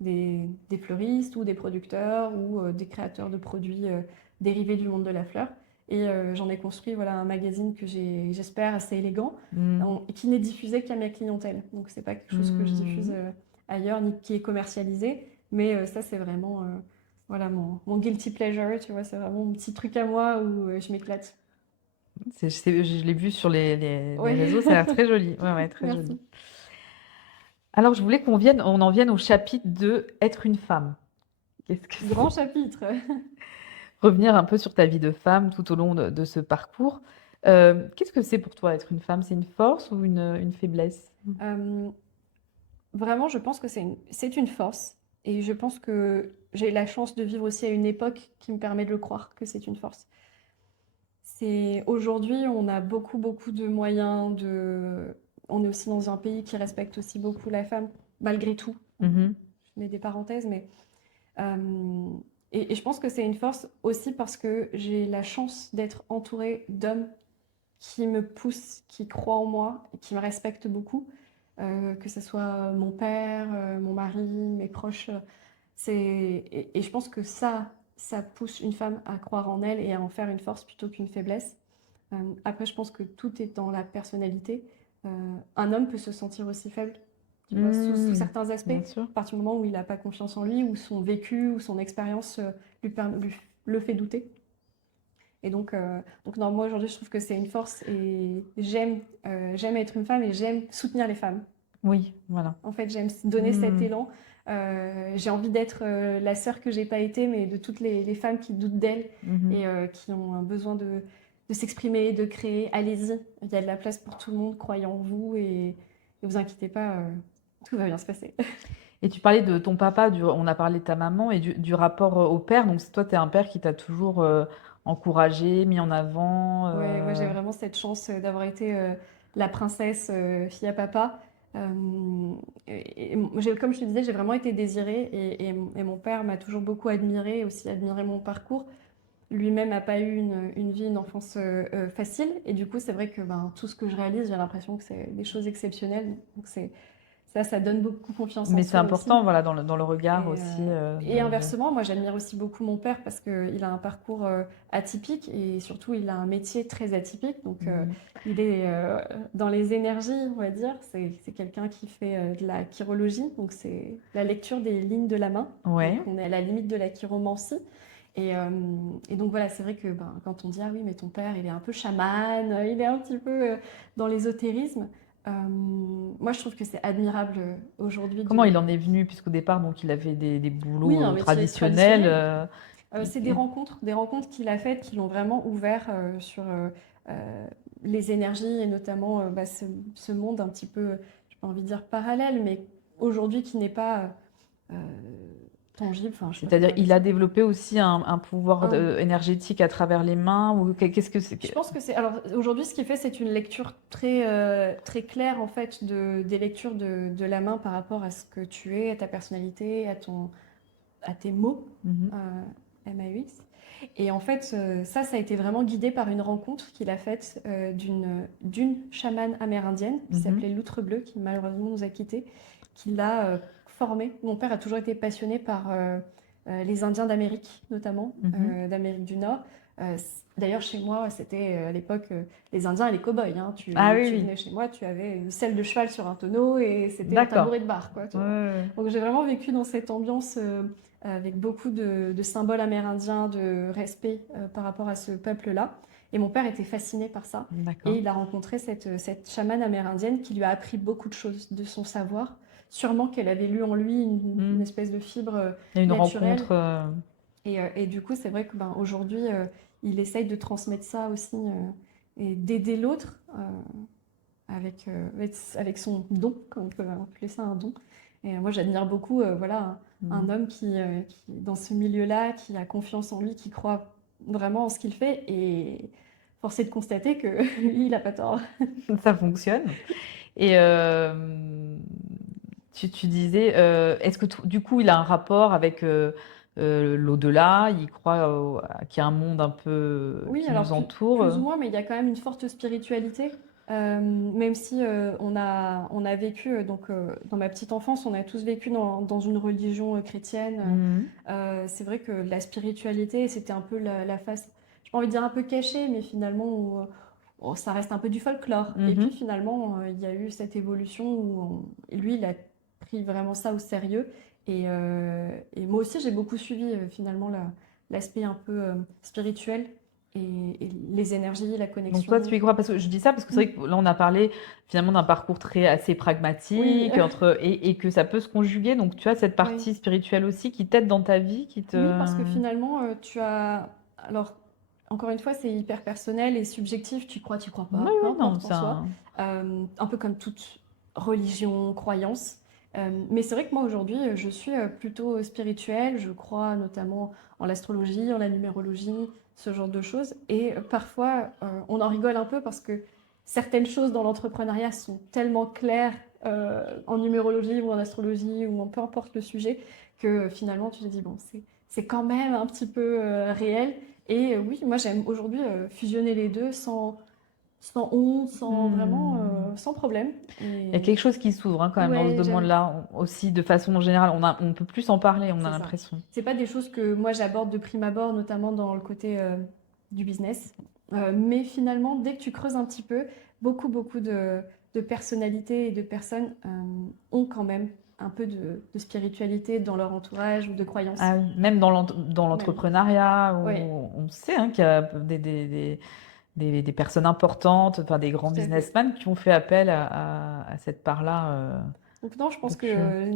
des fleuristes ou des producteurs ou des créateurs de produits dérivés du monde de la fleur. Et j'en ai construit voilà, un magazine que j'espère assez élégant, Mm. et qui n'est diffusé qu'à ma clientèle. Donc c'est pas quelque chose que je diffuse Mm. ailleurs ni qui est commercialisé. Mais ça, c'est vraiment voilà, mon guilty pleasure, tu vois, c'est vraiment mon petit truc à moi où je m'éclate. Je l'ai vu sur les Oui, réseaux, ça a l'air très joli. Ouais, ouais, très joli. merci. Alors, je voulais on en vienne au chapitre de être une femme. Qu'est-ce que Grand c'est? chapitre. Revenir un peu sur ta vie de femme tout au long de ce parcours. Qu'est-ce que c'est pour toi être une femme? C'est une force ou une faiblesse? Euh, Vraiment, je pense que c'est une force. Et je pense que j'ai la chance de vivre aussi à une époque qui me permet de le croire que c'est une force. Aujourd'hui, on a beaucoup, beaucoup de moyens on est aussi dans un pays qui respecte aussi beaucoup la femme, malgré tout. Mmh. Je mets des parenthèses, mais euh, et je pense que c'est une force aussi parce que j'ai la chance d'être entourée d'hommes qui me poussent, qui croient en moi et qui me respectent beaucoup. Que ce soit mon père, mon mari, mes proches. Et je pense que ça pousse une femme à croire en elle et à en faire une force plutôt qu'une faiblesse. Après, je pense que tout est dans la personnalité. Un homme peut se sentir aussi faible, tu vois, sous Mmh. certains aspects, Bien sûr. à partir du moment où il n'a pas confiance en lui, ou son vécu, ou son expérience le fait douter. Et donc non, moi aujourd'hui, je trouve que c'est une force et j'aime être une femme et j'aime soutenir les femmes. Oui, voilà. En fait, j'aime donner cet Mmh. élan. J'ai envie d'être la sœur que j'ai pas été, mais de toutes les femmes qui doutent d'elles Mmh. et qui ont un besoin de s'exprimer, de créer. Allez-y, il y a de la place pour tout le monde, croyez en vous et vous inquiétez pas, tout va bien se passer. Et tu parlais de ton papa, on a parlé de ta maman et du rapport au père. Donc, toi, tu es un père qui t'a toujours encouragé, mis en avant. Ouais, moi j'ai vraiment cette chance d'avoir été la princesse fille à papa. Comme je te disais, j'ai vraiment été désirée et mon père m'a toujours beaucoup admirée, aussi admiré mon parcours. Lui-même n'a pas eu une vie, une enfance facile. Et du coup, c'est vrai que ben, tout ce que je réalise, j'ai l'impression que c'est des choses exceptionnelles. Donc ça donne beaucoup confiance en Mais c'est soi aussi. important, voilà, dans le regard Et, aussi. inversement, moi j'admire aussi beaucoup mon père parce qu'il a un parcours atypique et surtout il a un métier très atypique. Donc Mhm. il est dans les énergies, on va dire. C'est quelqu'un qui fait de la chirologie, donc c'est la lecture des lignes de la main. Donc Ouais. on est à la limite de la chiromancie. Et donc voilà, c'est vrai que ben, quand on dit ah oui, mais ton père il est un peu chaman, il est un petit peu dans l'ésotérisme. Moi je trouve que c'est admirable aujourd'hui Comment il de. en est venu? Puisqu'au départ, donc, il avait des Oui, boulots un métier traditionnels. traditionnel. Il- C'est des rencontres qu'il a faites qui l'ont vraiment ouvert sur les énergies et notamment bah, ce monde un petit peu, j'ai pas envie de dire parallèle, mais aujourd'hui qui n'est pas euh, tangible, enfin je sais pas comment C'est-à-dire, appeler il a ça. développé aussi un pouvoir Un- énergétique à travers les mains ou qu'est-ce que c'est je pense que c'est. Alors aujourd'hui, ce qu'il fait, c'est une lecture très claire en fait des lectures de la main par rapport à ce que tu es, à ta personnalité, à tes mots, Mhm. MAUX. Et en fait, ça a été vraiment guidé par une rencontre qu'il a faite d'une chamane amérindienne qui Mhm. s'appelait Loutre Bleue, qui malheureusement nous a quittés, qui l'a formé. Mon père a toujours été passionné par les Indiens d'Amérique, notamment, Mhm. d'Amérique du Nord. D'ailleurs, chez moi, c'était à l'époque les Indiens et les cow-boys, hein. Ah oui, Tu oui. venais chez moi, tu avais une selle de cheval sur un tonneau et c'était un D'accord. tabouret de bar, quoi, tu Ouais, vois. ouais, ouais. Donc j'ai vraiment vécu dans cette ambiance avec beaucoup de symboles amérindiens, de respect par rapport à ce peuple-là. Et mon père était fasciné par ça. Et D'accord. il a rencontré cette chamane amérindienne qui lui a appris beaucoup de choses de son savoir. Sûrement qu'elle avait lu en lui une Mhm. espèce de fibre Il y a une naturelle. rencontre. Et du coup, c'est vrai que ben, aujourd'hui, il essaye de transmettre ça aussi et d'aider l'autre avec son don, comme on peut appeler ça un don. Et moi, j'admire beaucoup voilà, un Mhm. homme qui, dans ce milieu-là, qui a confiance en lui, qui croit vraiment en ce qu'il fait. Et force est de constater que lui, il n'a pas tort. Ça fonctionne. Et tu disais, est-ce que du coup, il a un rapport avec l'au-delà? Il croit qu'il y a un monde un peu Oui, qui alors nous entoure? plus ou moins, mais il y a quand même une forte spiritualité. Même si on a vécu, dans ma petite enfance, on a tous vécu dans une religion chrétienne. Mhm. C'est vrai que la spiritualité, c'était un peu la face, j'ai pas envie de dire un peu cachée, mais finalement, ça reste un peu du folklore. Et puis Mhm. finalement, il y a eu cette évolution où lui, il a pris vraiment ça au sérieux. Et moi aussi, j'ai beaucoup suivi finalement l'aspect un peu spirituel et les énergies, la Donc toi, tu connexion. y crois parce que je dis ça parce que c'est vrai que là, on a parlé finalement d'un parcours assez Oui, pragmatique et que ça peut se conjuguer. Donc tu as cette oui. partie spirituelle aussi qui t'aide dans ta vie, qui te... Oui, parce que finalement, tu as... Alors, encore une fois, c'est hyper personnel et subjectif, tu crois Oui, pas, peu oui, non, importe en soi. ça... Un peu comme toute religion, croyance. Mais c'est vrai que moi, aujourd'hui, je suis plutôt spirituelle. Je crois notamment en l'astrologie, en la numérologie, ce genre de choses. Et parfois, on en rigole un peu parce que certaines choses dans l'entrepreneuriat sont tellement claires en numérologie ou en astrologie ou en peu importe le sujet que finalement, tu te dis, bon, c'est quand même un petit peu réel. Et oui, moi j'aime aujourd'hui fusionner les deux sans honte, sans vraiment, Hmm. sans problème. Il y a Et quelque chose qui s'ouvre hein, quand même dans ce ouais, j'aime, domaine-là aussi de façon générale. On peut plus en parler, on a c'est ça. l'impression. C'est pas des choses que moi j'aborde de prime abord, notamment dans le côté du business. Mais finalement, dès que tu creuses un petit peu, beaucoup de personnalités et de personnes ont quand même un peu de spiritualité dans leur entourage ou de croyances. Ah oui, même dans Même. l'entrepreneuriat, Oui, où on sait hein, qu'il y a des personnes importantes, enfin des grands tout à fait. businessmen qui ont fait appel à cette part-là. Donc non, je pense que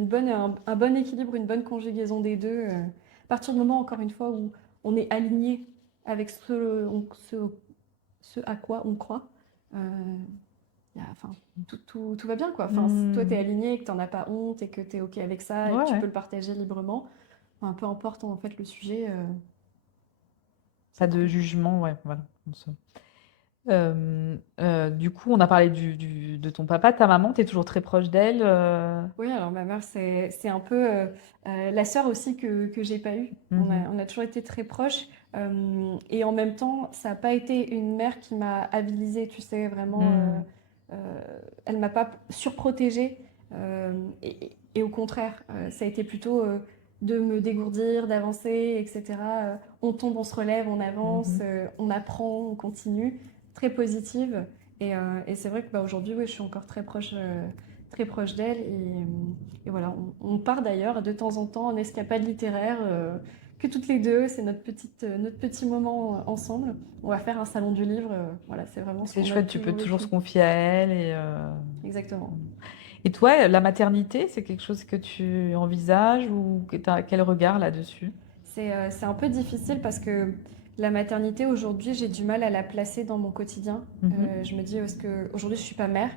Donc, un bon équilibre, une bonne conjugaison des deux, à partir du moment, encore une fois, où on est aligné avec ce à quoi on croit, euh, enfin, tout va bien, quoi. Enfin, si toi, tu es hmm, aligné, que tu n'en as pas honte et que tu es OK avec ça et que ouais, tu ouais. peux le partager librement, enfin, peu importe en fait le sujet, Pas c'est de cool. jugement, ouais, voilà. Du coup, on a parlé de ton papa, ta maman, tu es toujours très proche d'elle. Oui, alors ma mère, c'est un peu la sœur aussi que j'ai pas eue. Mhm, On a toujours été très proches. Et en même temps, ça n'a pas été une mère qui m'a habilisée, tu sais, vraiment. hmm, Elle m'a pas surprotégée. Et au contraire, ça a été plutôt de me dégourdir, d'avancer, etc. On tombe, on se relève, on avance, mhm. on apprend, on continue. Très positive. Et c'est vrai que bah, aujourd'hui, oui, je suis encore très proche d'elle. Et voilà, on part d'ailleurs de temps en temps en escapade littéraire, que toutes les deux, c'est notre petit moment ensemble. On va faire un salon du livre, voilà, c'est vraiment ce C'est qu'on a chouette, tu peux toujours toujours se vécu. confier à elle. Exactement. Et toi, la maternité, c'est quelque chose que tu envisages ou que tu as quel regard là-dessus? C'est un peu difficile parce que la maternité, aujourd'hui, j'ai du mal à la placer dans mon quotidien. Mhm, Je me dis, est-ce que aujourd'hui, je suis pas mère?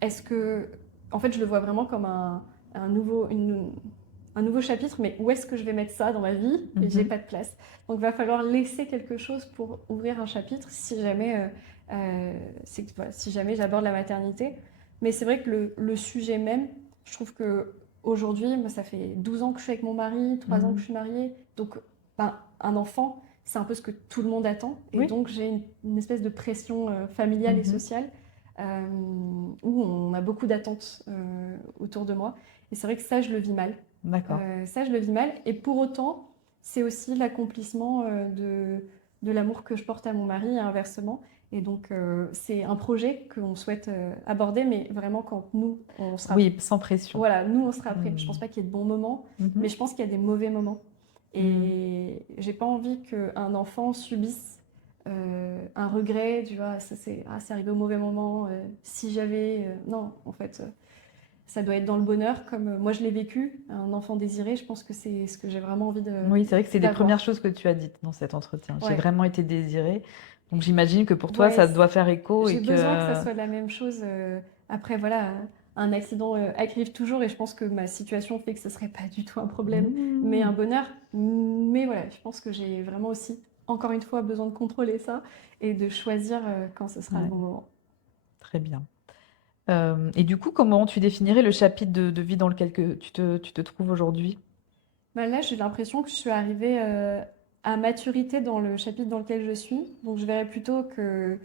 Est-ce que, en fait, je le vois vraiment comme un un nouveau chapitre, mais où est-ce que je vais mettre ça dans ma vie? Et j'ai mhm. pas de place. Donc, il va falloir laisser quelque chose pour ouvrir un chapitre si jamais, voilà, si jamais j'aborde la maternité. Mais c'est vrai que le sujet même, je trouve que aujourd'hui, moi, ça fait 12 ans que je suis avec mon mari, 3 ans que je Mhm. suis mariée. Donc, ben, un enfant, c'est un peu ce que tout le monde attend. Et Oui. donc, j'ai une espèce de pression familiale et Mhm. sociale où on a beaucoup d'attentes autour de moi. Et c'est vrai que ça, je le vis mal. D'accord. Ça, je le vis mal. Et pour autant, c'est aussi l'accomplissement de l'amour que je porte à mon mari et inversement. Et donc, c'est un projet qu'on souhaite aborder, mais vraiment quand nous, on sera... Oui, sans pression. Voilà, nous, on sera prêts. Je pense Mhm. pas qu'il y ait de bons moments, mais Mhm. je pense qu'il y a des mauvais moments. Mhm. Et j'ai pas envie qu'un enfant subisse un regret, tu vois, c'est arrivé au mauvais moment, si j'avais... non, en fait, ça doit être dans le bonheur, comme moi je l'ai vécu, un enfant désiré, je pense que c'est ce que j'ai vraiment envie Oui, c'est vrai que c'est des premières d'avoir. choses que tu as dites dans cet entretien. J'ai Ouais, vraiment été désirée. Donc j'imagine que pour toi, ouais, ça doit faire écho et j'ai besoin que ça que... soit la même chose. Après, voilà, un accident arrive toujours et je pense que ma situation fait que ce serait pas du tout un problème, mais un Mhm. bonheur. Mais voilà, je pense que j'ai vraiment aussi, encore une fois, besoin de contrôler ça et de choisir quand ce sera le Ouais, bon moment. très bien. Et du coup, comment tu définirais le chapitre de vie dans lequel que tu te trouves aujourd'hui? Bah là, j'ai l'impression que je suis arrivée à maturité dans le chapitre dans lequel je suis. Donc, je verrais plutôt que,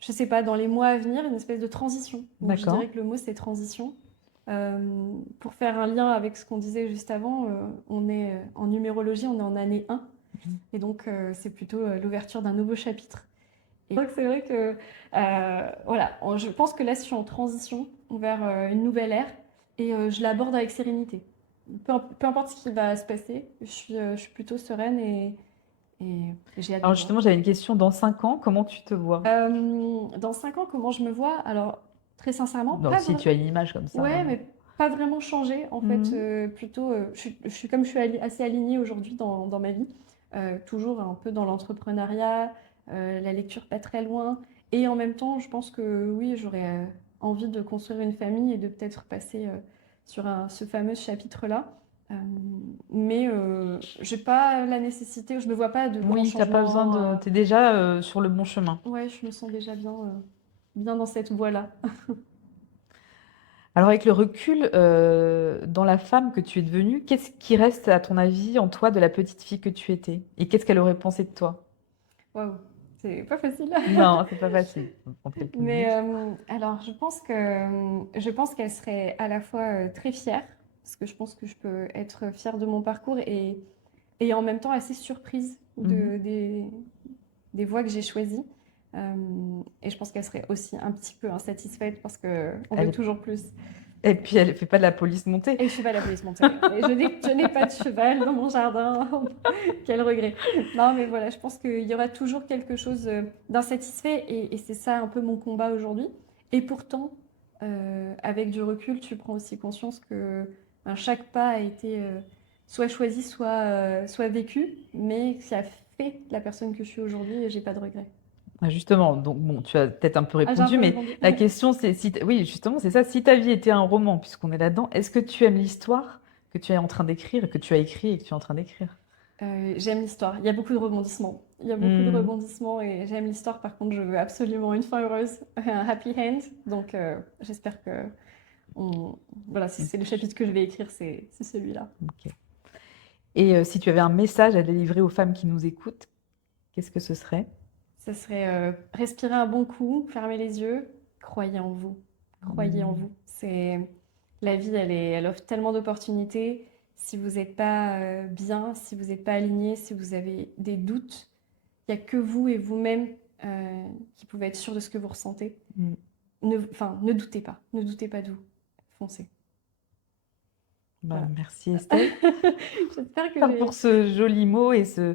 je sais pas, dans les mois à venir, une espèce de transition. Donc, je D'accord. dirais que le mot, c'est transition. Pour faire un lien avec ce qu'on disait juste avant, on est en numérologie, on est en année 1. Mhm. Et donc, c'est plutôt l'ouverture d'un nouveau chapitre. Et donc, c'est vrai que, voilà, je pense que là, je suis en transition vers une nouvelle ère et je l'aborde avec sérénité. Peu importe ce qui va se passer, je suis plutôt sereine et j'ai hâte de Alors voir. justement, j'avais une question. Dans 5 ans, comment tu te vois? Dans 5 ans, comment je me vois? Alors, très sincèrement, Donc, si tu as une image comme ça, ouais, vraiment. mais pas vraiment changé. En fait, Mhm. plutôt, comme je suis assez alignée aujourd'hui dans ma vie, toujours un peu dans l'entrepreneuriat, la lecture pas très loin. Et en même temps, je pense que oui, j'aurais envie de construire une famille et de peut-être passer sur ce fameux chapitre-là. Euh, mais j'ai pas la nécessité, je me vois pas de grands Oui, t'as pas besoin changements. de... T'es déjà sur le bon chemin. Ouais, je me sens déjà bien dans cette voie-là. Alors avec le recul, dans la femme que tu es devenue, qu'est-ce qui reste à ton avis en toi de la petite fille que tu étais? Et qu'est-ce qu'elle aurait pensé de toi? Waouh, c'est pas facile. Non, c'est pas facile. Faut prendre quelques Mais minutes. alors, je pense qu'elle serait à la fois très fière, parce que je pense que je peux être fière de mon parcours et en même temps assez surprise Mhm. des voies que j'ai choisies. Et je pense qu'elle serait aussi un petit peu insatisfaite parce qu'on Elle veut est- toujours plus. Et puis elle fait pas de la police montée. Et je suis pas la police montée. Et je n'ai pas de cheval dans mon jardin. Quel regret. Non, mais voilà, je pense qu'il y aura toujours quelque chose d'insatisfait et c'est ça un peu mon combat aujourd'hui. Et pourtant, avec du recul, tu prends aussi conscience que ben, chaque pas a été soit choisi, soit vécu, mais qui a fait la personne que je suis aujourd'hui et j'ai pas de regrets. Ah, justement, donc bon, tu as peut-être un peu Ah, j'ai un répondu, peu mais répondu. la question c'est si, oui, justement, c'est ça. Si ta vie était un roman, puisqu'on est là-dedans, est-ce que tu aimes l'histoire que tu es en train d'écrire, que tu as écrit et que tu es en train d'écrire? J'aime l'histoire. Il y a beaucoup de rebondissements. Il y a beaucoup de Hmm. rebondissements et j'aime l'histoire. Par contre, je veux absolument une fin heureuse, un happy end. Donc, j'espère que on... voilà, si c'est le chapitre que je vais écrire, c'est celui-là. Ok. Et si tu avais un message à délivrer aux femmes qui nous écoutent, qu'est-ce que ce serait? Ça serait respirer un bon coup, fermer les yeux, croyez en vous. Croyez en Hmm. vous. C'est la vie, elle offre tellement d'opportunités. Si vous n'êtes pas bien, si vous n'êtes pas aligné, si vous avez des doutes, il n'y a que vous et vous-même qui pouvez être sûr de ce que vous ressentez. Hmm. Enfin, ne doutez pas de vous, foncez. Bah, Voilà. merci Estelle J'espère que pour j'ai... ce joli mot et ce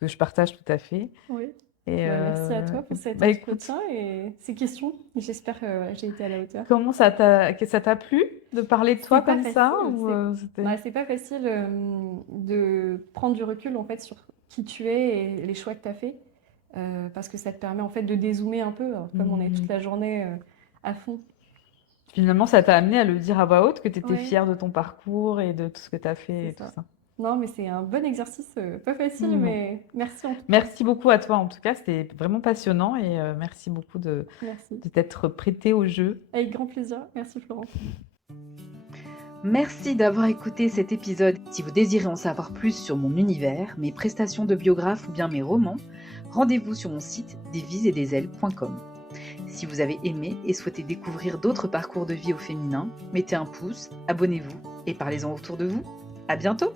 que je partage tout à fait. Oui. Et Bah, merci à toi pour cet bah écoute, entretien et ces questions. J'espère que j'ai été à la hauteur. comment que ça t'a plu de parler de C'est toi pas comme ça facile, ou c'était... bah, c'est pas facile de prendre du recul en fait sur qui tu es et les choix que tu as fait parce que ça te permet en fait de dézoomer un peu, alors, comme on est toute Hmm. la journée à fond. Finalement, ça t'a amené à le dire à voix haute que tu étais Ouais, fière de ton parcours et de tout ce que tu as fait c'est et tout ça. ça. Non, mais c'est un bon exercice, pas facile, Hmm. mais merci en tout cas. Merci beaucoup à toi en tout cas, c'était vraiment passionnant et merci beaucoup Merci. de t'être prêté au jeu. Avec grand plaisir. Merci Florence. Merci d'avoir écouté cet épisode. Si vous désirez en savoir plus sur mon univers, mes prestations de biographe ou bien mes romans, rendez-vous sur mon site desvisesetdesailes.com. Si vous avez aimé et souhaitez découvrir d'autres parcours de vie au féminin, mettez un pouce, abonnez-vous et parlez-en autour de vous. À bientôt!